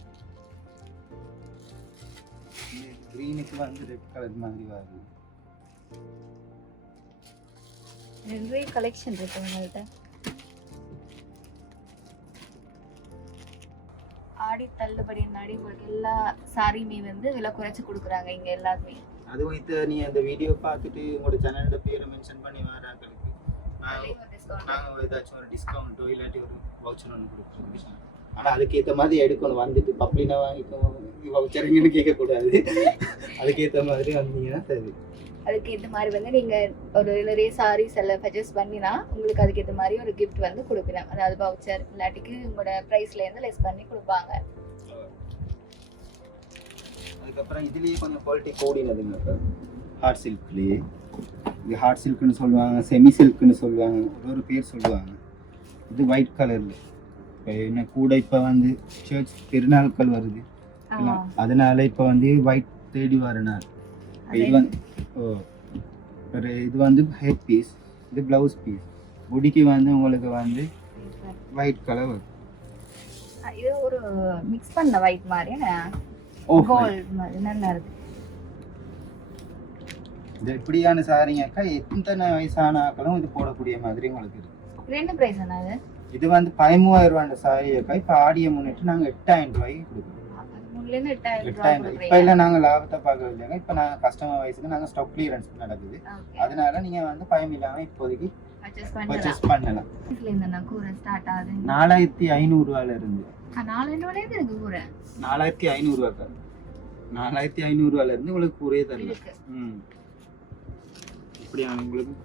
க்ரீனுக்கு வந்து ரெட் கலர் மாதிரி வருது. நிறைய கலெக்ஷன் இருக்கு உங்கள்கிட்ட. ஆடி தள்ளுபடி நாடி உங்களுக்கு எல்லா சாரியுமே வந்து விலை குறைச்சி கொடுக்குறாங்க இங்கே எல்லாருமே. அதுவும் இது நீ அந்த வீடியோ பார்த்துட்டு உங்களோட சேனலோட பேரை மென்ஷன் பண்ணி வராங்களுக்கு நாங்கள் ஏதாச்சும் ஒரு டிஸ்கவுண்ட்டோ இல்லாட்டி ஒரு வவுச்சர் ஒன்று கொடுக்குறோம். ஆனால் அதுக்கேற்ற மாதிரி எடுக்கணும். வந்துட்டு பப்ளினா வாங்கிக்கணும் வவுச்சருங்கன்னு கேட்கக்கூடாது. அதுக்கேற்ற மாதிரி வந்தீங்கன்னா சரி. அதுக்கேற்ற மாதிரி வந்து நீங்கள் ஒரு நிறைய சாரீஸ் எல்லாம் பர்ச்சேஸ் பண்ணினா உங்களுக்கு அதுக்கேற்ற மாதிரி ஒரு கிஃப்ட் வந்து கொடுக்குறேன். அதாவது வவுச்சர் இல்லாட்டிக்கு உங்களோட ப்ரைஸ்லேருந்து லெஸ் பண்ணி கொடுப்பாங்க. அதுக்கப்புறம் இதுலேயே கொஞ்சம் குவாலிட்டி கூடினதுங்க. இப்போ ஹார்ட் சில்க்லேயே இது ஹார்ட் சில்க்குன்னு சொல்லுவாங்க, செமி சில்க்குன்னு சொல்லுவாங்க, ஒரு பேர் சொல்லுவாங்க. இது ஒயிட் கலரில் இப்போ என்ன கூட இப்போ வந்து சர்ச் திருநாட்கள் வருது, அதனால இப்போ வந்து ஒயிட் தேடி வர நாள். இது வந்து ஒரு இது வந்து ஹெட் பீஸ், இது ப்ளவுஸ் பீஸ். முடிக்கு வந்து உங்களுக்கு வந்து ஒயிட் கலர் வரும். இது ஒரு மிக்ஸ் பண்ண ஒயிட் மாதிரி கோல்ட் மாதிரி நல்லா இருக்கு. இது எப்படியான சாரிங்கக்கா எத்தனை வயசான ஆக்களும் இது போடக்கூடிய மாதிரி உங்களுக்கு இருக்கு. ரெண்டு பிரைஸ் என்ன? இது வந்து 13,000 சாரியக்கா இப்போ ஆடியை முன்னிட்டு நாங்கள் 8,000 ரூபாய்க்கு கொடுக்குறோம். 8,000 இப்போ இல்லை நாங்கள் லாபத்தை பார்க்கறதில்லைங்க. இப்போ நாங்கள் கஸ்டமர் வயசுக்கு நாங்கள் ஸ்டாக் கிளியரன்ஸ் நடக்குது. அதனால நீங்கள் வந்து பயம் இல்லாமல் இப்போதைக்கு பர்ச்சேஸ் பண்ணலாம். 4,500 இருந்து 4,500 4,500 இருந்து உங்களுக்கு கூரையே தரலாம். இப்படியான உங்களுக்கு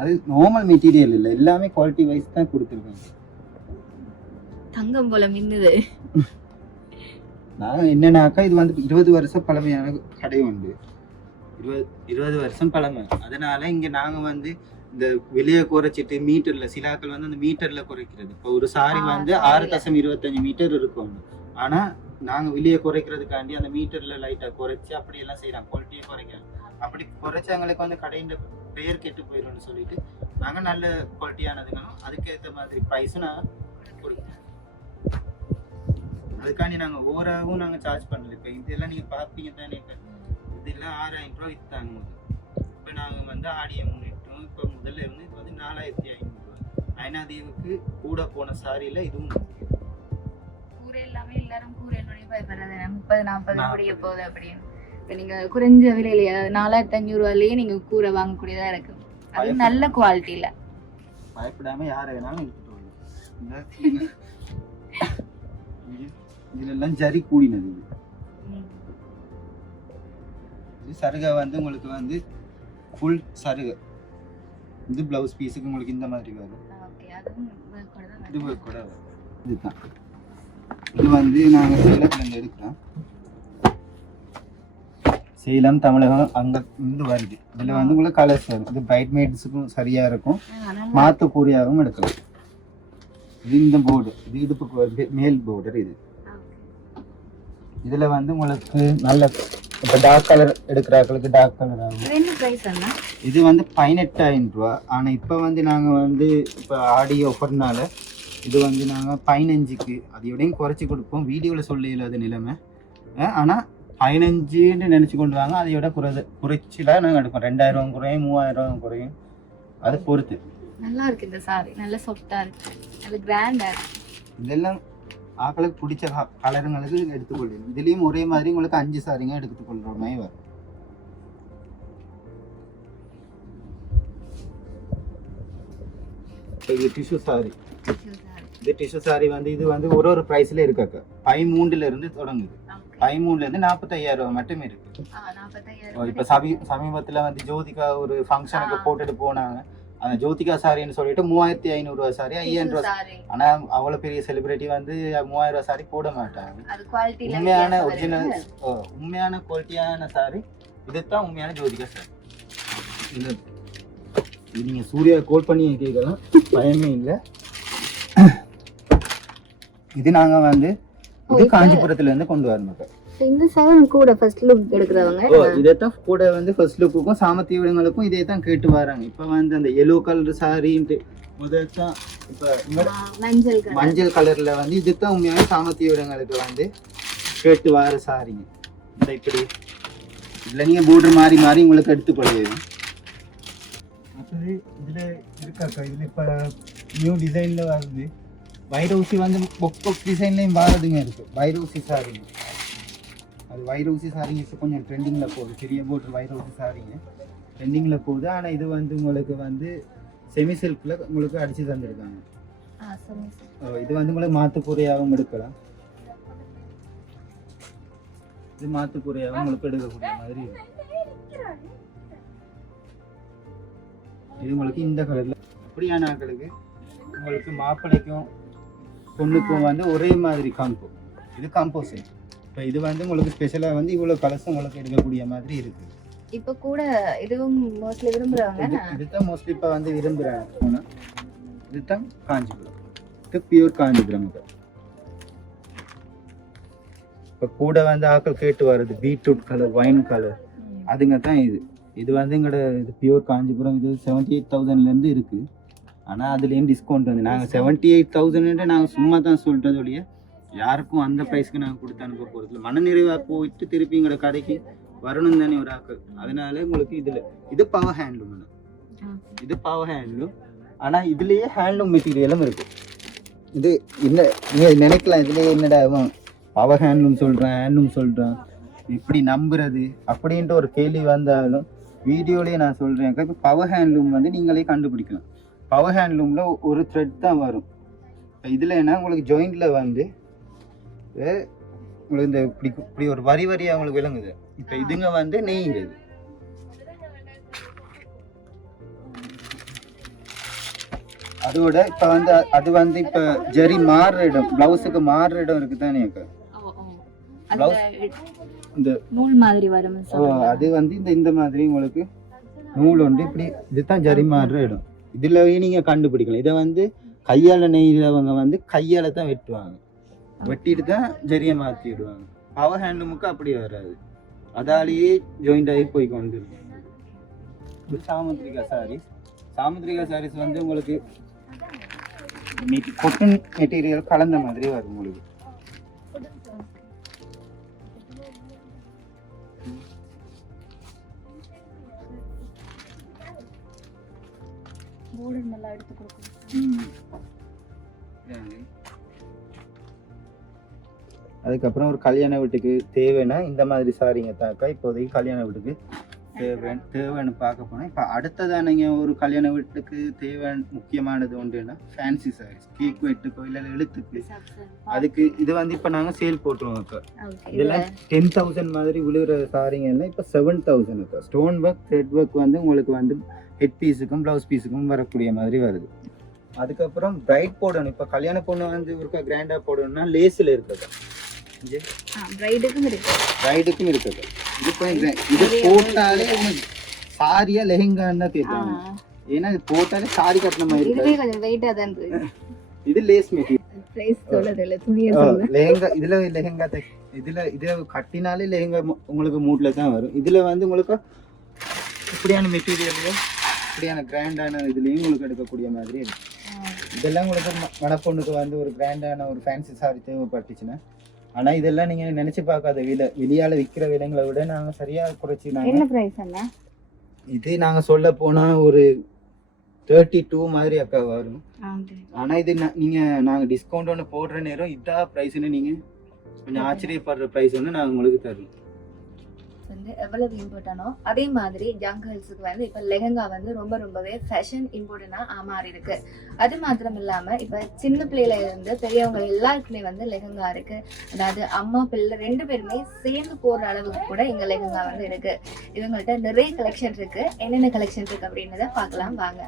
அது நார்மல் மெட்டீரியல் இல்லை, எல்லாமே குவாலிட்டி வைஸ் தான் கொடுத்துருக்காங்க. தங்கம் போல மின்னுது. நான் என்னன்னாக்கா இது வந்து 20 வருஷம் பழமையான கடை உண்டு, 20 வருஷம் பழமை. அதனால இங்கே நாங்கள் வந்து இந்த விலையை குறைச்சிட்டு மீட்டரில் சிலாக்கள் வந்து அந்த மீட்டரில் குறைக்கிறது. இப்போ ஒரு சாரி வந்து 6.25 மீட்டர் இருக்கும். ஆனால் நாங்கள் விலையை குறைக்கிறதுக்காண்டி அந்த மீட்டரில் லைட்டாக குறைச்சி அப்படியெல்லாம் செய்கிறோம், குவாலிட்டியை குறைக்கிறோம். அப்படி குறைச்சி எங்களுக்கு வந்து கடையின் பெயர் கெட்டு போயிடும்னு சொல்லிட்டு நாங்கள் நல்ல குவாலிட்டியானதுங்களும் அதுக்கேற்ற மாதிரி ப்ரைஸும் நான் கொடுக்குறோம். அதுக்காண்டி நாங்கள் ஓவராகவும் நாங்கள் சார்ஜ் பண்ணல. இப்போ இதெல்லாம் நீங்கள் பார்ப்பீங்க தானே, இப்போ இதெல்லாம் 6,000 ரூபா விற்றாங்க. இப்போ நாங்கள் வந்து ஆடியை முன்னிட்டோம். இப்போ முதல்ல இருந்து இப்போ வந்து 4,500 ஐநாதேவுக்கு கூட போன சாரியில் இதுவும் கூரை எல்லாமே எல்லாரும் கூரை என்னுடைய பயப்படுறது 30-40 முடிய போகுது அப்படின்னு. இப்போ நீங்கள் குறைஞ்ச விலையிலேயே 4,500 நீங்கள் கூரை வாங்கக்கூடியதாக இருக்கு. அது நல்ல குவாலிட்டியில் பயப்படாமல் யாரை வேணாலும் எடுத்துட்டு வரலாம். இதெல்லாம் ஜரி கூடினது. இது சருகை வந்து உங்களுக்கு வந்து ஃபுல் சருகை. இது ப்ளவுஸ் பீஸுக்கு உங்களுக்கு இந்த மாதிரி வரும். இது கூட வரும். இதுதான் இது வந்து நாங்கள் சேலத்துலேருந்து எடுக்கிறோம். சேலம் தமிழகம் அங்கே இருந்து வருது. இதில் வந்து உங்களுக்கு கலர்ஸ் வரும். இது பிரைட் மேட்ஸுக்கும் சரியாக இருக்கும், மாற்றக்கூடியாகவும் எடுக்கலாம். இது இந்த போர்டு, இது இடுப்புக்கு மேல் போர்டர். இது இதில் வந்து உங்களுக்கு நல்ல இப்போ டார்க் கலர் எடுக்கிறாங்களுக்கு டார்க் கலர் ஆகும். இது வந்து 18,000 ரூபா. ஆனால் இப்போ வந்து நாங்கள் வந்து இப்போ ஆடி ஆஃபர்னால இது வந்து நாங்கள் 15க்கு அதையோடையும் குறைச்சி கொடுப்போம். வீடியோவில் சொல்ல இல்லாத நிலைமை. ஆனால் 15ன்னு நினச்சி கொண்டு வாங்க. அதையோட குறைச்சிலாம் நாங்கள் எடுப்போம். 2000 குறையும் 3000 குறையும், அதை பொறுத்து. நல்லா இருக்கு இந்த சாரி, நல்ல சாஃப்டா இருக்கு, நல்ல கிராண்டா இருக்கு. இதெல்லாம் ஆக்களுக்கு பிடிச்ச கலருங்களுக்கு எடுத்துக்கொள்ளுங்க. இதுலேயும் ஒரே மாதிரி உங்களுக்கு 5 சாரிங்க எடுத்துக்கொள்கிற மாதிரி வரும். இது டிஷ்யூ சாரி. இது டிஷ்யூ சாரி வந்து இது வந்து ஒரு ப்ரைஸில் இருக்காக்க. 13லேருந்து தொடங்குது. 13லேருந்து 45,000 மட்டுமே இருக்கு. இப்போ சமீபத்தில் வந்து ஜோதிகா ஒரு ஃபங்க்ஷனுக்கு போட்டுட்டு போனாங்க. அந்த ஜோதிகா சாரின்னு சொல்லிட்டு 3500 சாரி 5000 ரூபா. ஆனால் அவ்வளோ பெரிய செலிபிரிட்டி வந்து 3000 ரூபா சாரி போட மாட்டாங்க. உண்மையான ஒரிஜினல் உண்மையான குவாலிட்டியான சாரி இதுதான் உண்மையான ஜோதிகா சாரி. இது நீங்கள் சூர்யா கோல் பண்ணி கேட்கலாம், பயமே இல்லை. இது நாங்கள் வந்து இது காஞ்சிபுரத்துலேருந்து கொண்டு வரணும். இந்த சாரி கூட ஃபர்ஸ்ட் லுக் எடுக்கிறவங்க இதே தான் கூட வந்து ஃபர்ஸ்ட் லுக்குக்கும் சாமத்தி விடங்களுக்கும் இதே தான் கேட்டு வராங்க. இப்போ வந்து அந்த எல்லோ கலர் சாரின்ட்டு முதல் தான் இப்போ மஞ்சள் கலரில் வந்து இது தான் உண்மையான சாமத்தி விடங்களுக்கு வந்து கேட்டு வர சாரிங்க. இந்த இப்படி இதில் நீங்கள் போர்டர் மாறி மாறி உங்களுக்கு எடுத்துக்கொள்ளுது. அடுத்தது இதில் இருக்காக்கா, இதில் இப்போ நியூ டிசைனில் வருது. வைரூசி வந்து பொக் டிசைன்லேயும் வாரதுங்க இருக்குது. வைரூசி சாரிங்க, அது வைரூசி சாரிங்க இப்போ கொஞ்சம் ட்ரெண்டிங்கில் போகுது. பெரிய போர்டர் வைரூசி சாரிங்க ட்ரெண்டிங்கில் போகுது. ஆனால் இது வந்து உங்களுக்கு வந்து செமி சில்கில் உங்களுக்கு அடித்து தந்துருக்காங்க. இது வந்து உங்களுக்கு மாற்றுப்புறையாகவும் எடுக்கலாம். இது மாற்றுப்புறையாகவும் உங்களுக்கு எடுக்கக்கூடிய மாதிரி இருக்கும். இது உங்களுக்கு இந்த கலரில் அப்படியான ஆக்களுக்கு உங்களுக்கு மாப்பிள்ளைக்கும் பொண்ணுக்கும் வந்து ஒரே மாதிரி காம்போ. இது காம்போசிட். இப்போ இது வந்து உங்களுக்கு ஸ்பெஷலாக வந்து இவ்வளோ கலர்ஸ் உங்களுக்கு எடுக்கக்கூடிய மாதிரி இருக்குது. இப்போ கூட இதுவும் மோஸ்ட்லி விரும்புகிறாங்க. இதுதான் மோஸ்ட்லி இப்போ வந்து விரும்புகிறாங்க. இதுதான் காஞ்சிபுரம். இது பியூர் காஞ்சிபுரம். இப்போ கூட வந்து ஆக்கள் கேட்டு வர்றது பீட்ரூட் கலர், ஒயின் கலர், அதுங்க தான் இது. இது வந்து எங்களோட இது பியூர் காஞ்சிபுரம். இது 78,000லேருந்து இருக்குது. ஆனால் அதுலேயும் டிஸ்கவுண்ட் வந்து நாங்கள் 78,000 நாங்கள் சும்மா தான் சொல்கிறது ஒழிய யாருக்கும் அந்த ப்ரைஸ்க்கு நாங்கள் கொடுத்து அனுப்ப போகிறதில்ல. மனநிறைவாக போயிட்டு திருப்பி எங்களோட கடைக்கு வரணும் தானே ஒரு ஆக்கள். அதனால உங்களுக்கு இதில் இது பவர் ஹேண்ட்லூம். இது பவர் ஹேண்ட்லூம். ஆனால் இதுலேயே ஹேண்ட்லூம் மெட்டீரியலும் இருக்குது. இது இல்லை நீங்கள் நினைக்கலாம் இதுலேயே என்னடா பவர் ஹேண்ட்லூம் சொல்கிறேன் இப்படி நம்புறது அப்படின்ட்டு ஒரு கேள்வி வந்தாலும் வீடியோலேயே நான் சொல்கிறேன். இப்போ பவர் ஹேண்ட்லூம் வந்து நீங்களே கண்டுபிடிக்கலாம். பவர் ஹேண்ட்லூமில் ஒரு த்ரெட் தான் வரும். இப்போ இதில் என்ன உங்களுக்கு ஜாயிண்டில் வந்து உங்களுக்கு இந்த இப்படி ஒரு வரியாக உங்களுக்கு விளங்குது. இப்போ இதுங்க வந்து நெய்கிறது. அதோட இப்போ வந்து அது வந்து இப்போ ஜரி மாறுற இடம், ப்ளவுஸுக்கு மாறுற இடம் இருக்குது தானே. இந்த நூல் மாதிரி வரும். அது வந்து இந்த மாதிரி உங்களுக்கு நூல் உண்டு. இப்படி இதுதான் ஜரி மாறுற இடம். இதில் நீங்கள் கண்டுபிடிக்கலாம். இதை வந்து கையால் நெய்கிறவங்க வந்து கையால் தான் வெட்டுவாங்க. வெட்டிட்டு தான் ஜரியை மாற்றி விடுவாங்க. பவர் ஹேண்ட்லூமுக்கு அப்படி வராது. அதாலேயே ஜாயிண்ட் ஆகி போய் கொண்டு இருக்கும். இது சாமுத்திரிகா சாரீஸ். சாமுத்திரிகா சாரீஸ் வந்து உங்களுக்கு கொட்டன் மெட்டீரியல் கலந்த மாதிரி வரும். உங்களுக்கு நல்லா எடுத்து கொடுக்கணும். அதுக்கப்புறம் ஒரு கல்யாண வீட்டுக்கு தேவைன்னா இந்த மாதிரி சாரிங்க தாக்கா இப்போதைக்கு கல்யாண வீட்டுக்கு தேவைன்னு பார்க்க போனால் இப்போ அடுத்ததான் நீங்கள் ஒரு கல்யாண வீட்டுக்கு தேவை முக்கியமானது ஒன்றுன்னா ஃபேன்சி சாரீஸ். கேக் வெட்டுக்கோ இல்லை எழுத்துக்கு அதுக்கு இது வந்து இப்போ நாங்கள் சேல் போட்டுருவோம். இப்போ இதெல்லாம் 10,000 மாதிரி விழுகிற சாரிங்கன்னா இப்போ 7,000. இப்போ ஸ்டோன் ஒர்க் த்ரெட் ஒர்க் வந்து உங்களுக்கு வந்து ஹெட் பீஸுக்கும் ப்ளவுஸ் பீஸுக்கும் வரக்கூடிய மாதிரி வருது. அதுக்கப்புறம் பிரைட் போடணும். இப்போ கல்யாண பொண்ணு வந்து ஒரு கிராண்டாக போடணும்னா லேஸில் இருக்குது. பிரைடுக்கும் இருக்குது. இது போட்டாலே சாரியா லெஹெங்கான்னு தான் கேட்பாங்க. ஏன்னா இது போட்டாலே சாரி கட்டின மாதிரி இருக்கு. இது லேஸ் மெட்டீரியல் லெஹெங்கா. இதுல லெஹெங்கா இதுல கட்டினாலே லெஹெங்கா உங்களுக்கு மூட்ல தான் வரும். இதுல வந்து உங்களுக்கு இப்படியான மெட்டீரியலையும் இப்படியான கிராண்டான இதுலயும் உங்களுக்கு எடுக்கக்கூடிய மாதிரி இருக்கு. இதெல்லாம் உங்களுக்கு மணப்பொண்ணுக்கு வந்து ஒரு கிராண்டான ஒரு ஃபேன்சி சாரி தேவைப்பட்டுச்சுன்னா ஆனா இதெல்லாம் நீங்க நினைச்சு பார்க்காத விலை, வெளியால விற்கிற விலைங்களை விட நாங்க சரியா குறைச்சி என்ன பிரைஸ் அண்ணா? இது நாங்க சொல்ல போனா ஒரு 32 மாதிரி அக்கா வரும். ஆனா இது நீங்க நாங்க டிஸ்கவுண்ட் ஒன்று போடுற நேரம் இதான் ப்ரைஸ்ன்னு நீங்க கொஞ்சம் ஆச்சரியப்படுற ப்ரைஸ் ஒன்று நாங்கள் உங்களுக்கு தருவோம். வந்து எவ்வளவு இம்பார்ட்டனோ அதே மாதிரி யங் கேர்ள்ஸுக்கு வந்து இப்போ லெஹங்கா வந்து ரொம்பவே ஃபேஷன் இம்பார்ட்டனாக மாறி இருக்கு. அது மாத்திரம் இல்லாமல் இப்போ சின்ன பிள்ளையில இருந்து பெரியவங்க எல்லாருக்குமே வந்து லெஹங்கா இருக்கு. அதாவது அம்மா பிள்ளை 2 பேருமே சேர்ந்து போடுற அளவுக்கு கூட இங்கே லெஹங்கா வந்து இருக்கு. இவங்கள்ட்ட நிறைய கலெக்ஷன் இருக்கு. என்னென்ன கலெக்ஷன் இருக்கு அப்படின்றத பார்க்கலாம் வாங்க.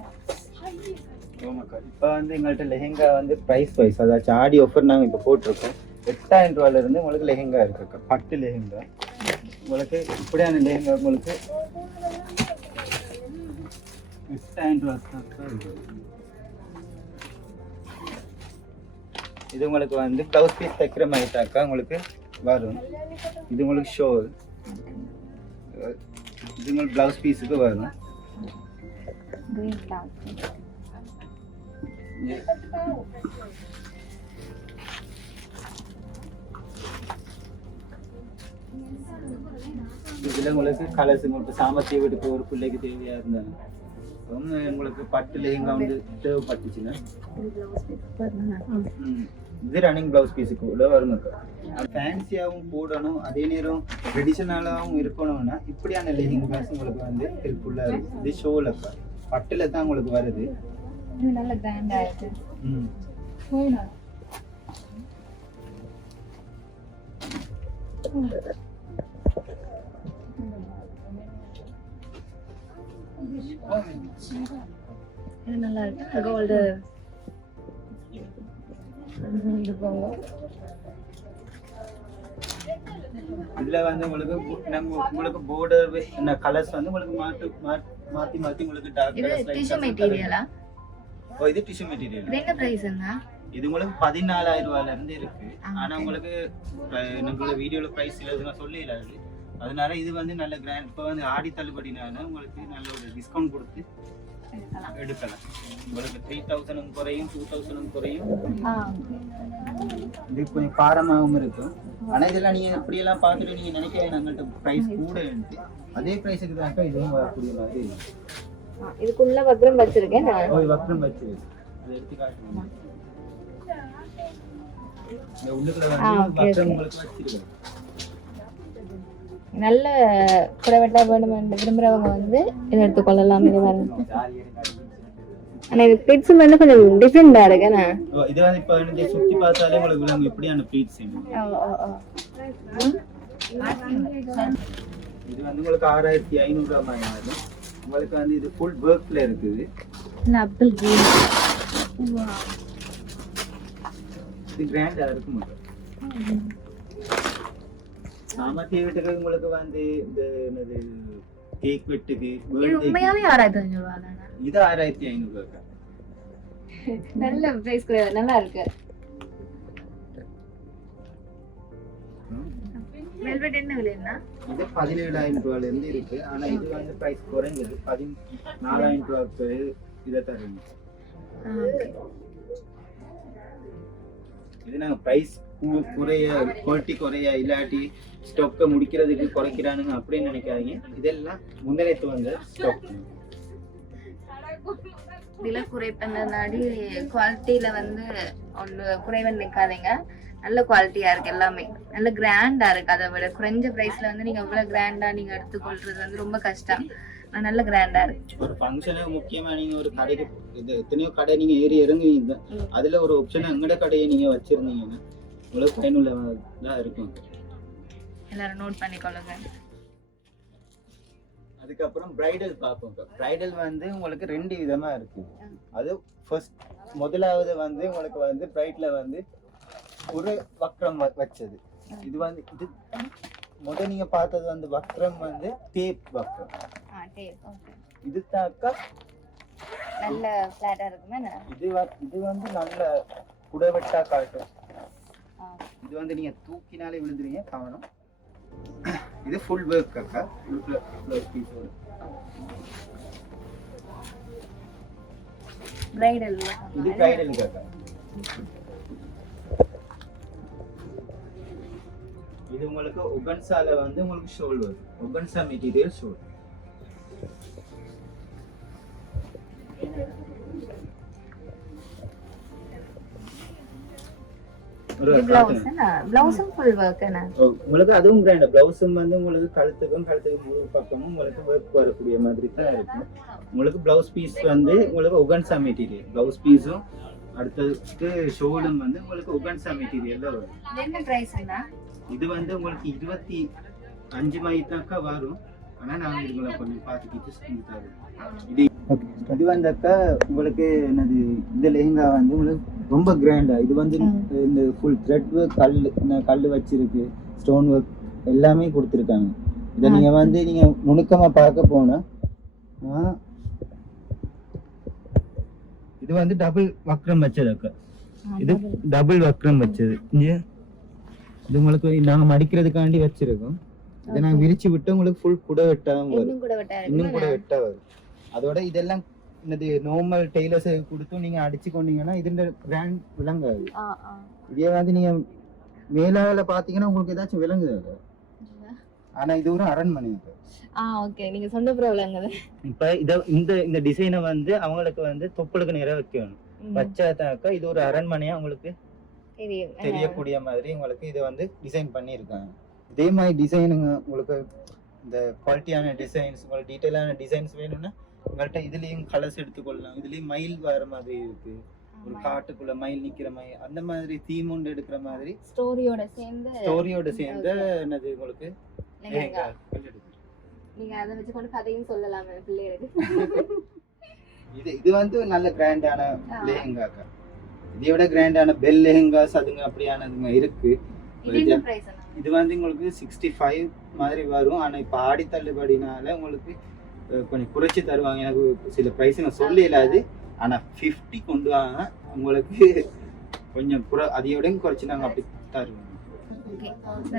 இப்போ வந்து எங்கள்கிட்ட லெஹங்கா வந்து ப்ரைஸ் வைஸ், அதாச்சும் ஆடி ஆஃபர் நாங்கள் இப்போ போட்டிருக்கோம். 8000 ரூபாயிலிருந்து உங்களுக்கு லெஹங்கா இருக்கு. பட்டு லெஹங்கா உங்களுக்கு இப்படியான லெஹங்கா உங்களுக்கு 8000 ரூபா. இது உங்களுக்கு வந்து ப்ளவுஸ் பீஸ் தைக்கிற மாதிரி தாக்கா உங்களுக்கு வரும். இது உங்களுக்கு ஷோல், இது உங்களுக்கு ப்ளவுஸ் பீஸுக்கு வரும். இதுல உங்களுக்கு கலர்ஸ் உங்களுக்கு சாமர்த்திய வீட்டுக்கு ஒரு பிள்ளைக்கு தேவையா இருந்தாலும் உங்களுக்கு பட்டு லெஹங்கா வந்து தேவைப்பட்டுச்சுன்னா இது ரன்னிங் ப்ளவுஸ் பீஸுக்கு கூட வரும். ஃபேன்சியாகவும் போடணும், அதே நேரம் ட்ரெடிஷனலாகவும் இருக்கணும்னா இப்படியான லெஹங்காஸ் உங்களுக்கு வந்து ஹெல்ப்ஃபுல்லாக இருக்கும். இது ஷோலக்கா பட்டில் தான் உங்களுக்கு வருது. நல்ல கிராண்டா இருக்கு. நல்லா இருக்கு. கோல்டு இதுல வந்து உங்களுக்கு border என்ன கலர்ஸ் வந்து உங்களுக்கு மாத்தி உங்களுக்கு டார்க் கலர்ஸ் லைட் டிஷ்யூ மெட்டீரியலா? ஓ இது டிஷ்யூ மெட்டீரியல். என்ன பிரைஸ் என்ன? இது உங்களுக்கு 14000 ரூபாயில இருந்து இருக்கு. ஆனா உங்களுக்கு நம்மளோட வீடியோல பிரைஸ் இல்ல சொல்லல. அதனால இது வந்து நல்ல கிராண்ட். இப்போ வந்து ஆடி தள்ளுபடினால உங்களுக்கு நல்ல ஒரு டிஸ்கவுண்ட் கொடுத்து எடுக்கலாம். உங்களுக்கு 3000 குறையும் 2000 குறையும். இது கொஞ்சம் பாரமாகவும் இருக்கும். ஆனா இதெல்லாம் நீங்க எப்படியெல்லாம் பார்த்துட்டு நீங்க நினைக்க நம்மள்ட்ட பிரைஸ் கூட இருக்கு. அதே பிரைஸுக்கு தான் இதுவும் வரக்கூடிய மாதிரி. இதுக்குள்ள வக்ரம் வச்சிருக்கேன். வக்ரம் வச்சிருக்கேன், அதை எடுத்து காட்டுங்க. இந்த உள்ளுக்குள்ள வந்து வக்ரம் உங்களுக்கு வச்சிருக்கேன். நல்ல பிரைவேட்டா வேணும் விரும்புறவங்க வந்து இதை எடுத்துக்கொள்ளலாம். இது வரும். ஆனா இது பிட்ஸ் வந்து கொஞ்சம் டிஃபரெண்டா இருக்குண்ணா. இது வந்து இப்ப நீங்க சுத்தி பார்த்தாலே உங்களுக்கு விளங்கும் எப்படியான பிட்ஸ். இது வந்து உங்களுக்கு 6500 ரூபாய் ஆகும். உங்களுக்கு வந்து இது ஃபுல் வர்க்ல இருக்குது. அப்துல் கிரீன் இது கிராண்டா இருக்கும். சாமர்த்திய வீட்டுக்கு உங்களுக்கு வந்து இந்த என்னது கேக் வெட்டுக்கு உண்மையாவே 6500 ரூபாய் தானா? இது 6500 ரூபாய். நல்ல பிரைஸ் கூட நல்லா இருக்கு. வெல்வெட் என்ன விலைன்னா? இது 17000 ரூபாயில இருந்து இருக்கு. ஆனா இது வந்து பிரைஸ் குறைஞ்சது 14000 ரூபாய்க்கு இத தருங்க. இது நாங்க பிரைஸ் குறைய குவாலிட்டி குறைய இல்லாட்டி ஸ்டாக்கை முடிக்கிறதுக்கு குறைக்கிறானுங்க அப்படின்னு நினைக்காதீங்க. இதெல்லாம் முன்னேற்று வந்த ஸ்டாக். விலை குறைப்பனாடி குவாலிட்டியில வந்து ஒன்று குறைவன் நிற்காதீங்க. நல்ல குவாலிட்டியா இருக்கு, எல்லாமே நல்ல கிராண்டா இருக்கு. அதை விட குறைஞ்ச பிரைஸ்ல வந்து நீங்க இவ்வளவு கிராண்டா நீங்க எடுத்துக்கொள்றது வந்து ரொம்ப கஷ்டம். நல்ல கிராண்டா இருக்கு. ஒரு ஃபங்க்ஷனுக்கு முக்கியமா நீங்க ஒரு கடைக்கு எத்தனையோ கடை நீங்க ஏறி இறங்குவீங்க. அதுல ஒரு ஆப்ஷன் எங்கட கடையை நீங்க வச்சிருந்தீங்கன்னா உங்களுக்கு பயனுள்ளதா இருக்கும். எல்லாரும் நோட் பண்ணிக்கொள்ளுங்க. அதுக்கப்புறம் பிரைடல் பார்ப்போம். பிரைடல் வந்து உங்களுக்கு 2 விதமா இருக்கு. அது ஃபர்ஸ்ட் முதலாவது வந்து உங்களுக்கு வந்து பிரைட்ல வந்து ஒரு வக்ரம் வச்சது. இது வந்து இது முதல்ல நீங்க பார்த்தது வந்து வக்ரம் வந்து டேப் வக்ரம். இது தாக்கா நல்ல ஃபிளாட்டா இருக்குமே. இது வந்து நல்ல குடவெட்டா காட்டும். இது வந்து நீங்க தூக்கினாலே விழுந்துருவீங்க, கவனம். இது ஃபுல் வர்க் அக்கா. ப்ளஸ் பீஸோட பிரைடல். இது பிரைடல் அக்கா. இது உங்களுக்கு ஒகன்சால வந்து உங்களுக்கு ஷோல் வரும். Organza material shawl. உங்களுக்கு அதுவும் கிராண்ட். பிளவுஸும் வந்து உங்களுக்கு கழுத்துக்கு முழு பக்கமும் உங்களுக்கு ஒர்க் வரக்கூடிய மாதிரி தான் இருக்கும். உங்களுக்கு பிளவுஸ் பீஸ் வந்து உங்களுக்கு ஒகன்சா மெட்டீரியல். பிளவுஸ் பீஸும் அடுத்ததுக்கு ஷோலும் வந்து உங்களுக்கு ஒகன்சா மெட்டீரியல்ல வரும். என்ன பிரைஸ் என்ன? இது வந்து உங்களுக்கு 25 மணித்தாக்கா வரும். ஆனா நாங்க இதுல கொஞ்சம் பார்த்துக்கிட்டு தருவோம். இது வந்தாக்கா உங்களுக்கு என்னது, இந்த லெஹங்கா வந்து உங்களுக்கு ரொம்ப கிராண்டா. இது வந்து இந்த ஃபுல் த்ரெட் ஒர்க், கல் வச்சிருக்கு, ஸ்டோன் ஒர்க் எல்லாமே கொடுத்துருக்காங்க. இதை நீங்க வந்து நீங்க நுணுக்கமா பார்க்க போனா இது வந்து டபுள் வக்ரம் வச்சது அக்கா. இது டபுள் வக்ரம் வச்சது. இது உங்களுக்கு நாங்க மடிக்கிறதுக்காண்டி வச்சிருக்கோம். இதை நான் விரிச்சு விட்டு உங்களுக்கு ஃபுல் கூட வெட்டாம வரும். இன்னும் கூட வெட்டா வரும். அதோட இதெல்லாம் என்னது நார்மல் டெய்லர்ஸ் கொடுத்து நீங்க அடிச்சு கொண்டீங்கன்னா இதுன்ற பிராண்ட் விளங்காது. இதே வந்து நீங்க மேலால பாத்தீங்கன்னா உங்களுக்கு ஏதாச்சும் விளங்குது. ஆனா இது ஒரு அரண்மனை. ஓகே, நீங்க சொன்ன ப்ராப்ளம். இப்ப இந்த டிசைனை வந்து அவங்களுக்கு வந்து தொப்புளுக்கு நேரா வைக்கணும். வச்சாதாக்கா இது ஒரு அரண்மனையா உங்களுக்கு தெரியக்கூடிய மாதிரி உங்களுக்கு இதை வந்து டிசைன் பண்ணியிருக்காங்க. இதே மாதிரி டிசைனுங்க உங்களுக்கு இந்த குவாலிட்டியான டிசைன்ஸ், உங்களுக்கு டீட்டெயிலான டிசைன்ஸ் வேணும்னா உங்கள்கிட்ட இதுலயும் கலர்ஸ் எடுத்துக்கொள்ளலாம். இதுலயும் மயில் வர மாதிரி இருக்கு, ஒரு காட்டுக்குள்ள மயில் நிக்கிற மாதிரி, அந்த மாதிரி தீம் ஒன்று எடுக்கிற மாதிரி ஸ்டோரியோட சேர்ந்த என்னது உங்களுக்கு நீங்க அதை வச்சு கொண்டு கதையும் சொல்லலாம் பிள்ளைகளுக்கு. இது வந்து நல்ல கிராண்டான லெஹங்காக்கா. இதை விட கிராண்டான பெல் லெஹங்காஸ் அதுங்க அப்படியானதுங்க இருக்கு. இது வந்து உங்களுக்கு 65 மாதிரி வரும். ஆனா இப்ப ஆடி தள்ளுபடினால உங்களுக்கு கொஞ்சம் குறைச்சி தருவாங்க. எனக்கு சில பிரைஸ் நான் சொல்லலாது. ஆனா 50 கொண்டு வாங்க, உங்களுக்கு கொஞ்சம் அதையோட குறைச்சி நாங்க அப்படி தருவோம்.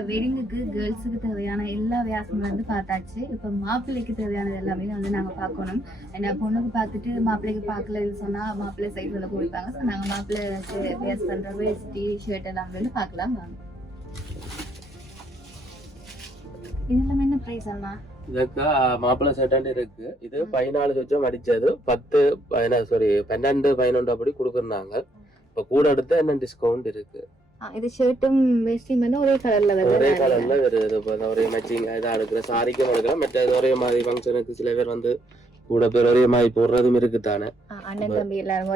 வெட்டிங்குக்கு கேர்ள்ஸுக்கு தேவையான எல்லா வியாசமும் வந்து பார்த்தாச்சு. இப்போ மாப்பிள்ளைக்கு தேவையானது எல்லாமே வந்து நாங்கள் பார்க்கணும். ஏன்னா பொண்ணுக்கு பார்த்துட்டு மாப்பிள்ளைக்கு பார்க்கலன்னு சொன்னால் மாப்பிள்ளை சைஸ் வந்து கொடுப்பாங்க. ஸோ நாங்கள் மாப்பிள்ளைக்கு வேஸ்ட் பண்ணுற வேஸ்டி ஷர்ட் எல்லாம் வந்து பார்க்கலாம். இது எல்லாமே என்ன ப்ரைஸ் அண்ணா? இதுக்கு மாப்பிள்ளை சட்டாண்டு இருக்கு. இது 14 சொச்சம் அடிச்சது 12 11 அப்படி கொடுக்குறாங்க. இப்போ கூட எடுத்தா என்ன டிஸ்கவுண்ட் இருக்கு. இது ஷர்ட்டும் வேஸ்டியும் வந்து ஒரே கலர்ல வருது. ஒரே மேட்சிங் இதாக எடுக்கிற சாரிக்கும் எடுக்கலாம். மற்ற ஒரே மாதிரி ஃபங்க்ஷனுக்கு சில பேர் வந்து கூட பேர் ஒரே மாதிரி போடுறதும் இருக்கு தானே. அண்ணன் தம்பி எல்லாரும்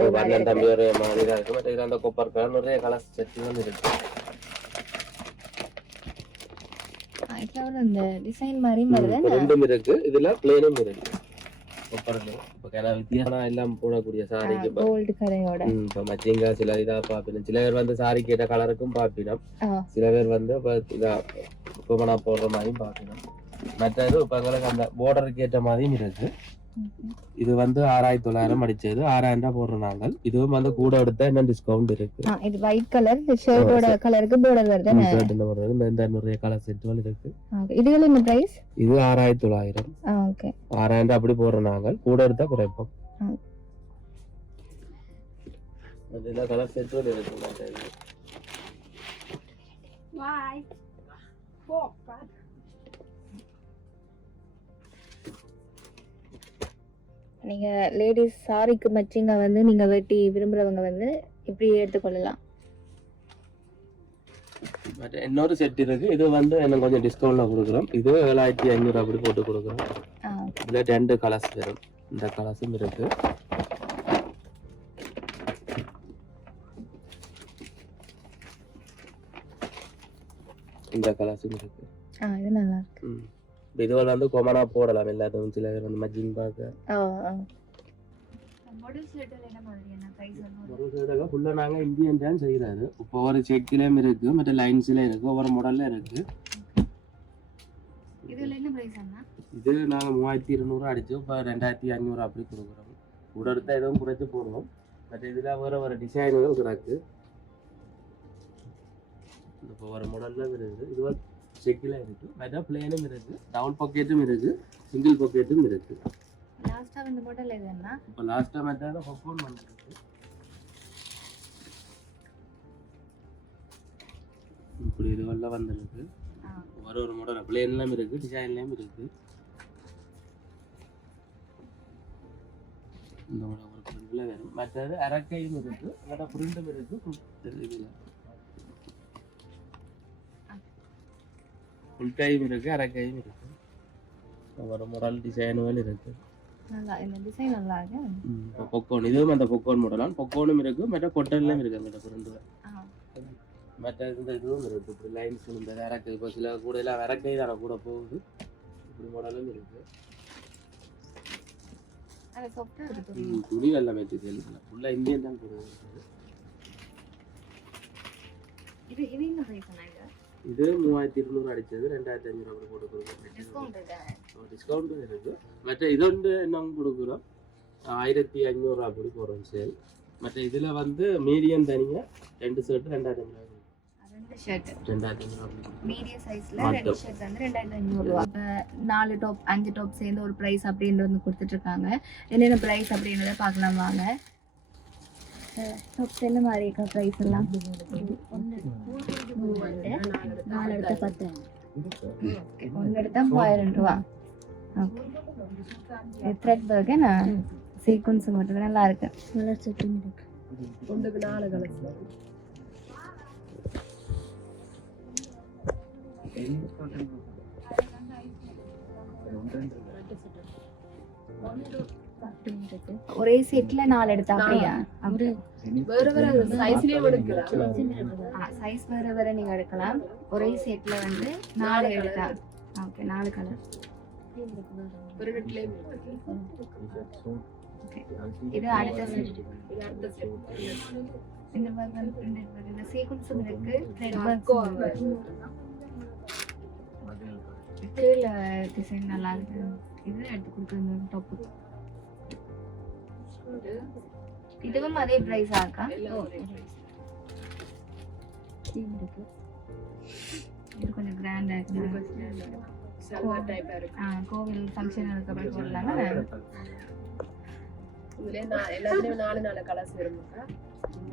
ஒரே மாதிரி தான் இருக்கு. மற்ற அந்த கொப்பர் கலர் நிறைய கலர் செட்டுகள் இருக்கு. இந்த டிசைன் மாதிரி ரெண்டும் இருக்கு. இதுல பிளேனும் இருக்கு. எல்லாம் போடக்கூடிய சாரிக்கு இப்ப மச்சிங்கா சில இதா பாப்பினம். சில பேர் வந்து சாரி கேட்ட கலருக்கும் பாப்பினம். சில பேர் வந்து குமனா போடுற மாதிரியும் பாப்பினம். மற்றது இப்ப எங்களுக்கு அந்த பார்டருக்கு ஏற்ற மாதிரியும் இருக்கு. இது வந்து 6900 அடிச்சது 6000 போடுறோம் நாங்கள். இதுவும் வந்து கூட எடுத்தா என்ன டிஸ்கவுண்ட் இருக்கு. இது ஒயிட் கலர் ஷர்ட்டோட கலருக்கு பார்டர் வருது. ஷர்ட்ல வருது. இந்த நிறைய கலர் செட்டுகள் இருக்கு. இதுல என்ன பிரைஸ்? இது 6900. ஓகே, 6000 அப்படி போடுறோம் நாங்கள். கூட எடுத்தா குறைப்போம். அதுல கலர் செட்டுகள் இருக்கு. பாய் போ. நீங்க லேடிஸ் சாரிக்கு மச்சிங்கா வந்து நீங்க வெட்டி விரும்புறவங்க வந்து இப்படி எடுத்துக்கொள்ளலாம். இன்னொரு செட் இருக்கு. இது வந்து எனக்கு கொஞ்சம் டிஸ்கவுண்ட்ல கொடுக்குறோம். இது 7500 அப்படி போட்டு கொடுக்குறோம். இதுல 2 கலர்ஸ் வரும். இந்த கலர்ஸும் இருக்கு. இந்த கலர்ஸும் இருக்கு. இது நல்லா இருக்கு. இதுவரை வந்து கொமனா போடலாம் எல்லாத்தையும். சில பேர் வந்து மஜிங் பார்க்க ஃபுல்லாக நாங்கள் இந்தியன் தான் செய்கிறாரு. இப்போ ஒரு செக்கிலையும் இருக்கு, மற்ற லைன்ஸ்ல இருக்கு, ஒவ்வொரு மாடல்ல இருக்கு. இது நாங்கள் 3200 அடிச்சோம். இப்போ 2500 அப்படி கொடுக்குறோம். கூட எடுத்தா எதுவும் குறைச்சி போடுவோம். மற்ற இதில் வேற டிசைனுகள் கிடக்கு. இப்போ ஒரு மாடல்ல இருக்குது. இது செக்கில இருக்கு, மற்ற பிளேனும் இருக்கு, டவுன் பாக்கெட்டும் இருக்கு, சிங்கிள் பாக்கெட்டும் இருக்கு. லாஸ்டா இந்த மாடல் எதுன்னா இப்போ லாஸ்டா மெத்தட் ஹோப்போன் பண்ணிருக்கு. இப்படி இதுவெல்லாம் வந்திருக்கு. ஒரு மாடல் பிளேன்லாம் இருக்கு, டிசைன்லயும் இருக்கு. இந்த ஒரு பிரிண்ட்ல வரும். மற்றது அரக்கையும் இருக்கு, அதோட பிரிண்டும் இருக்கு. இதுல ஃபுல் டைம் இருக்கு, அரக்கையும் இருக்கு. ஒரு மாடல் டிசைனுகள் இருக்கு. நல்லா இந்த டிசைன் நல்லா இருக்கு. இப்போ பொக்கோன் இதுவும் அந்த பொக்கோன் மாடலாம். பொக்கோனும் இருக்கு, மற்ற கொட்டன்லயும் இருக்கு. அந்த பிரிண்டுகள் மற்ற இந்த இதுவும் இருக்கு. இப்படி லைன்ஸ் இந்த அரக்கை இப்போ சில கூட எல்லாம் அரக்கை தானே கூட போகுது. இப்படி மாடலும் இருக்கு. துணி நல்ல மெட்டீரியல் இல்லை, ஃபுல்லாக இந்தியன் தான் போடுவோம். இது இது என்ன பிரைஸ் சொன்னாங்க? இது 3200 அடிச்சது 2500 அப்படி கொடுக்குறோம். டிஸ்கவுண்ட் இருக்கு. மற்ற இதொன்று என்ன கொடுக்குறோம் 1500 அப்படி போகிறோம் சேல். மற்ற இதில் வந்து மீடியம் தனியாக 2 ஷர்ட் 2500 ஷர்ட் 2500 அப்படி மீடியம் சைஸ்ல 2 ஷர்ட் வந்து 2500 ரூபாய். 4 டாப் 5 டாப் சேர்ந்து ஒரு பிரைஸ் அப்படின்றது வந்து கொடுத்துட்டு இருக்காங்க. என்னென்ன பிரைஸ் அப்படின்றத பார்க்கலாம் வாங்க. டாப்ஸ் என்ன மாதிரி இருக்கா பிரைஸ் எல்லாம்? 4 எடுத்தா 10, 1 எடுத்தா 1000 ரூபாய். ஓகே த்ரெட் ஒர்க் என்ன சீக்வன்ஸ் மட்டும் நல்லா இருக்கு. கலர் செட்டிங் இருக்கு. ஒன்றுக்கு 4 கலர்ஸ் ஒரே செட்ல 4 எடுத்தா அப்படியா? வேற வேற சைஸ்லயே எடுக்கலாம். சைஸ் வேற வேற நீங்க எடுக்கலாம். ஒரே செட்ல வந்து 4 எடுத்தா ஓகே 4 கலர். ஒரு நெட்லயே இது அடுத்த செட். இந்த மாதிரி வந்து பிரிண்டட் வருது. இந்த சீக்வென்ஸும் இருக்கு, த்ரெட் ஒர்க்கும் இருக்கு. கீழ டிசைன் நல்லா இருக்கு. இது எடுத்து கொடுக்குறது டாப். இதுவும் அதே பிரைஸ் ஆக்கா? இது கொஞ்சம் கிராண்டா இருக்கு. சல்வார் டைப்பா இருக்கு. கோவில் ஃபங்க்ஷன் அதுக்கு அப்புறம் போடலாமா? இதுல எல்லாத்துலயும் 4 கலர்ஸ் வரும்க்கா.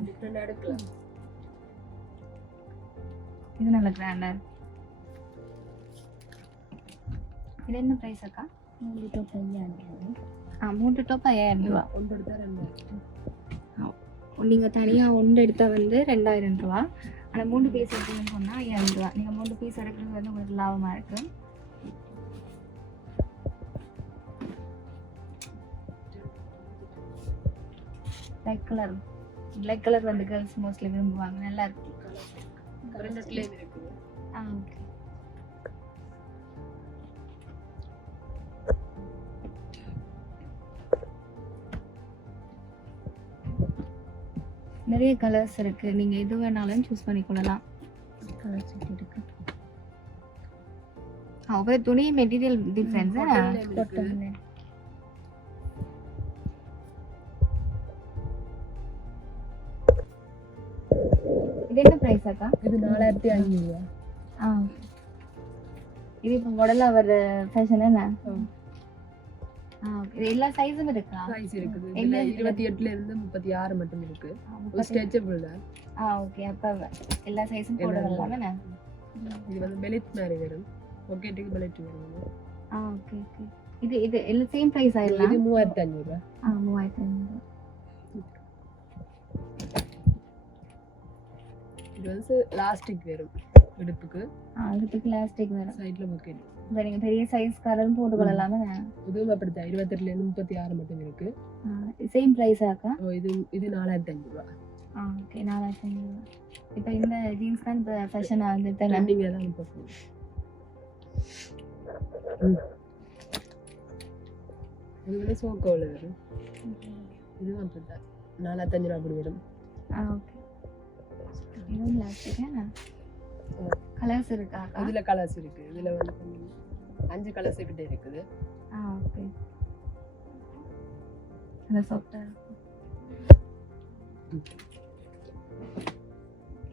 டிஃபரெண்டா எடுக்கலாம். இது நல்ல கிராண்டா இருக்கு. இது என்ன பிரைஸ் அக்கா? 3 டாப் 5000. 3 டாப் 5000 ரூபாய். ஒன்று எடுத்தா 2000. நீங்கள் தனியாக 1 எடுத்தால் வந்து 2000 ரூபா. ஆனால் 3 பீஸ் எடுத்தீங்கன்னு சொன்னால் 5000 ரூபா. நீங்கள் 3 பீஸ் எடுக்கிறது வந்து உங்களுக்கு லாபமாக இருக்கு. பிளாக் கலர் வந்து கேர்ள்ஸ் மோஸ்ட்லி விரும்புவாங்க. நல்லா இருக்கு. ஒரு நெட்லயே இருக்கு. ஓகே. நிறைய கலர்ஸ் இருக்கு. நீங்க எது வேணாலும் சூஸ் பண்ணிக்கொள்ளலாம். கலர் செட் இருக்கு. ஒவ்வொரு துணி மெட்டீரியல் டிஃபரன்ஸ். இது என்ன பிரைஸ் அக்கா? இது 4500. இது இப்போ மாடலா வர ஃபேஷன் என்ன? இது எல்லா சைஸும் இருக்கா? சைஸ் இருக்குது. இதுல 28ல இருந்து 36 மட்டும் இருக்கு. ஸ்ட்ரெச்சபிள் தான். ஓகே. அப்ப எல்லா சைஸும் போடலாம் என்ன? இது வந்து பெல்ட் மாதிரி வரும். பாக்கெட்டுக்கு பெல்ட் வரும். Okay okay. இது எல்லா சேம் பிரைஸ் ஆயிரலாம். இது 3500. 3500. இது வந்து எலாஸ்டிக் வரும் இடுப்புக்கு. இடுப்புக்கு எலாஸ்டிக் வரும். சைடுல பாக்கெட். இப்போ நீங்கள் பெரிய சைஸ் கலரும் போட்டுக்கொள்ளலாமே? இதுவும் அப்படித்தான். 28ல இருந்து 36 மட்டும் இருக்கு. சேம் ப்ரைஸ் ஆக்கா? இது 4500 ரூபா. ஓகே 4500. இப்போ இந்த ஜீன்ஸ் தான் இப்போ ஃபேஷனாக வந்துட்டு ரன்னிங்ல தான் இப்போ போகுது. இது வந்து சோக்கோல வரும். இதுவும் அப்படித்தான் 4500 ரூபா அப்படி வரும். ஓகே. இதுவும் எலாஸ்டிக்கா? கலர்ஸ் இருக்கா? இதுல கலர்ஸ் இருக்கு. இதுல வந்து 5 கலர்ஸ் கிட்ட இருக்குது. ஓகே. நல்ல சாஃப்ட்டா இருக்கு.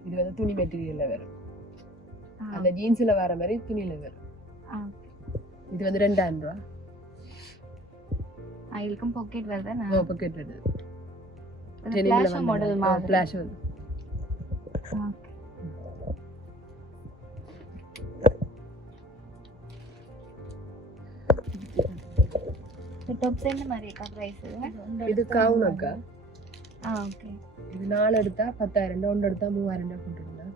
இது வந்து துணி மெட்டீரியல்ல வரும். அந்த ஜீன்ஸ்ல வர மாதிரி துணியில வரும். இது வந்து 2000 ரூபா. இதுக்கும் பாக்கெட் வருதா? பாக்கெட் வருது. ஃபிளாஷ் மாடல் மாதிரி. ஃபிளாஷ் வருது. இந்த டாப்ஸ் என்ன மாதிரி இருக்கா பிரைஸ்? இது கவுன் அக்கா. ஓகே. இது 4 எடுத்தா 10,000, ஒன்று எடுத்தா 3,000 போட்டுருந்தா.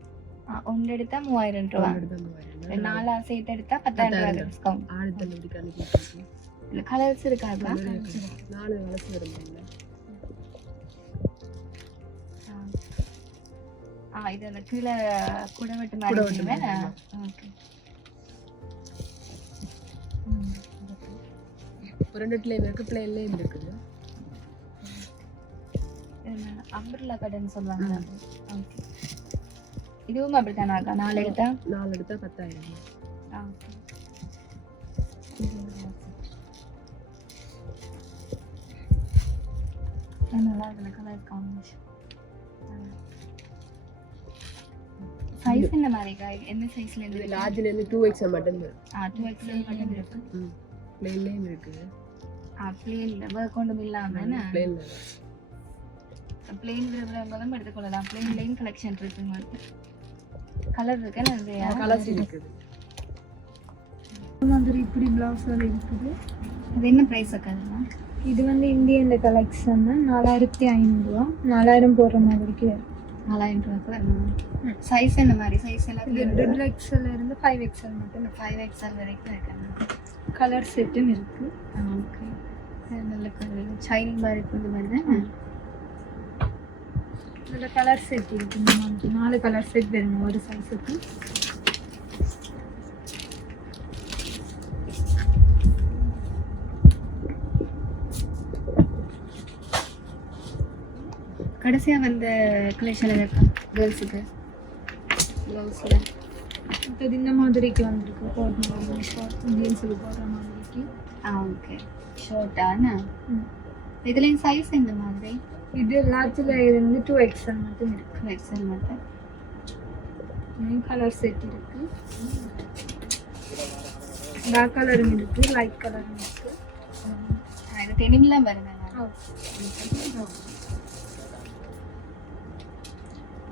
ஒன்று எடுத்தா 3,000 ரூபா. 4 சேர்த்து எடுத்தா 10,000 ரூபா டிஸ்கவுண்ட். ஆடுதல் இப்படி கணக்கு. இல்ல கலர்ஸ் இருக்காதா? 4 கலர்ஸ் வரும்ல. இது அந்த கீழே கூட வெட்டு மாதிரி வருமே. ஓகே. ரெண்டுலயும் இருக்கு, பிளேன்லயும் இருக்குது. அம்பர்லா கடன் சொல்லுவாங்க. ஓகே. இதுவும் அப்படித்தானாக்கா? 4 எடுத்தா 10,000. ஓகே. நல்லா இருக்குல்ல கலர் காம்பினேஷன். சைஸ் என்ன மாதிரிக்கா? என்ன சைஸ்ல இருந்து? லார்ஜ்ல இருந்து 2XL மட்டும் இருக்கு. 2XL மட்டும் இருக்கு. பிளேன்லயும் இருக்குது. பிளேன்ல ஒர்க் கொண்டும் இல்லாம என்ன? பிளேன்ல. பிளேன் விரும்புறவங்களும் எடுத்துக்கொள்ளலாம். பிளேன்லயும் கலெக்ஷன் இருக்குங்க. கலர் இருக்கு நிறைய கலர்ஸ் இருக்குது. மாதிரி இப்படி பிளவுஸ் இருக்குது. அது என்ன பிரைஸ் அக்கா? இது வந்து இந்தியன் கலெக்ஷன் தான். 4,500 ரூபா. 4,000 போடுற மாதிரிக்கு 4,000 ரூபாய்க்கு. சைஸ் என்ன மாதிரி? சைஸ் எல்லாம் இது XXL இருந்து 5XL மட்டும். 5XL வரைக்கும் இருக்காங்க. கலர் செட்டும் இருக்கு. ஓகே. நல்ல கலர் ஷைனிங் மாதிரி இருக்குது மாதிரி தான். இதில் கலர் செட் இருக்கு. இந்த மாதிரி 4 கலர் செட் வேணும் ஒரு சைஸுக்கு. கடைசியாக வந்த கலெக்ஷன் இருக்கா கேர்ள்ஸுக்கு ப்ளவுஸில்? இப்போ இந்த மாதிரிக்கு வந்திருக்கு. போடுற ஷார்ட் ஜீன்ஸுக்கு போடுற மாதிரிக்கு. ஓகே. ஷார்ட்டாண்ணா? இதுலேயும் சைஸ் இந்த மாதிரி? இது லார்ஜில் இருந்து 2XL மட்டும் இருக்கு. 2XL மட்டும். கலர் செட் இருக்கு. டார்க் கலரும் இருக்கு, லைட் கலரும் இருக்கு. இது டெனிம்லாம் வருங்க.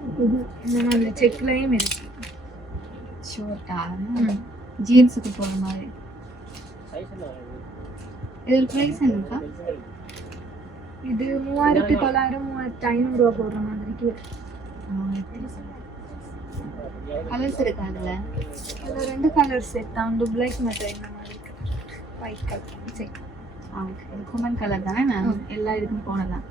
இது இந்த மாதிரி செக்லையும் இருக்கு. ஷார்ட்டா? ஜீன்ஸுக்கு போகிற மாதிரி. இதில் ப்ரைஸ் என்னக்கா? இது 3,900 3,500 ரூபா போடுற மாதிரிக்கு. கலர்ஸ் இருக்கா அதில்? அதில் 2 கலர் செட் தான். வந்து பிளாக் மட்டும் இந்த மாதிரி ஒயிட் கலர் செட். ஓகே. இது குமன் கலர் தானே? நான் எல்லா இதுக்கும் போனதான்.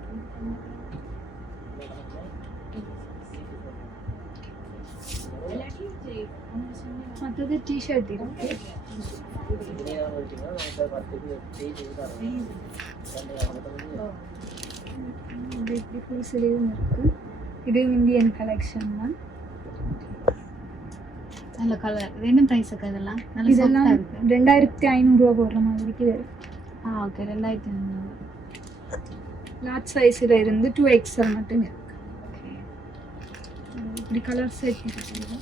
மற்றது டிஷர்ட் இருக்கு. இப்படி ஃபுல் ஸ்லீவும் இருக்கு. இது இந்தியன் கலெக்ஷன் தான். நல்ல கலர். இது என்ன ப்ரைஸுக்கு? இதெல்லாம் இதெல்லாம் 2,500 ரூபா போடுற மாதிரிக்கு வரும். ஓகே. 2,500. லார்ஜ் சைஸில் இருந்து 2XL மட்டும் இருக்கு. ஓகே. இப்படி கலர் செட் இருக்கு.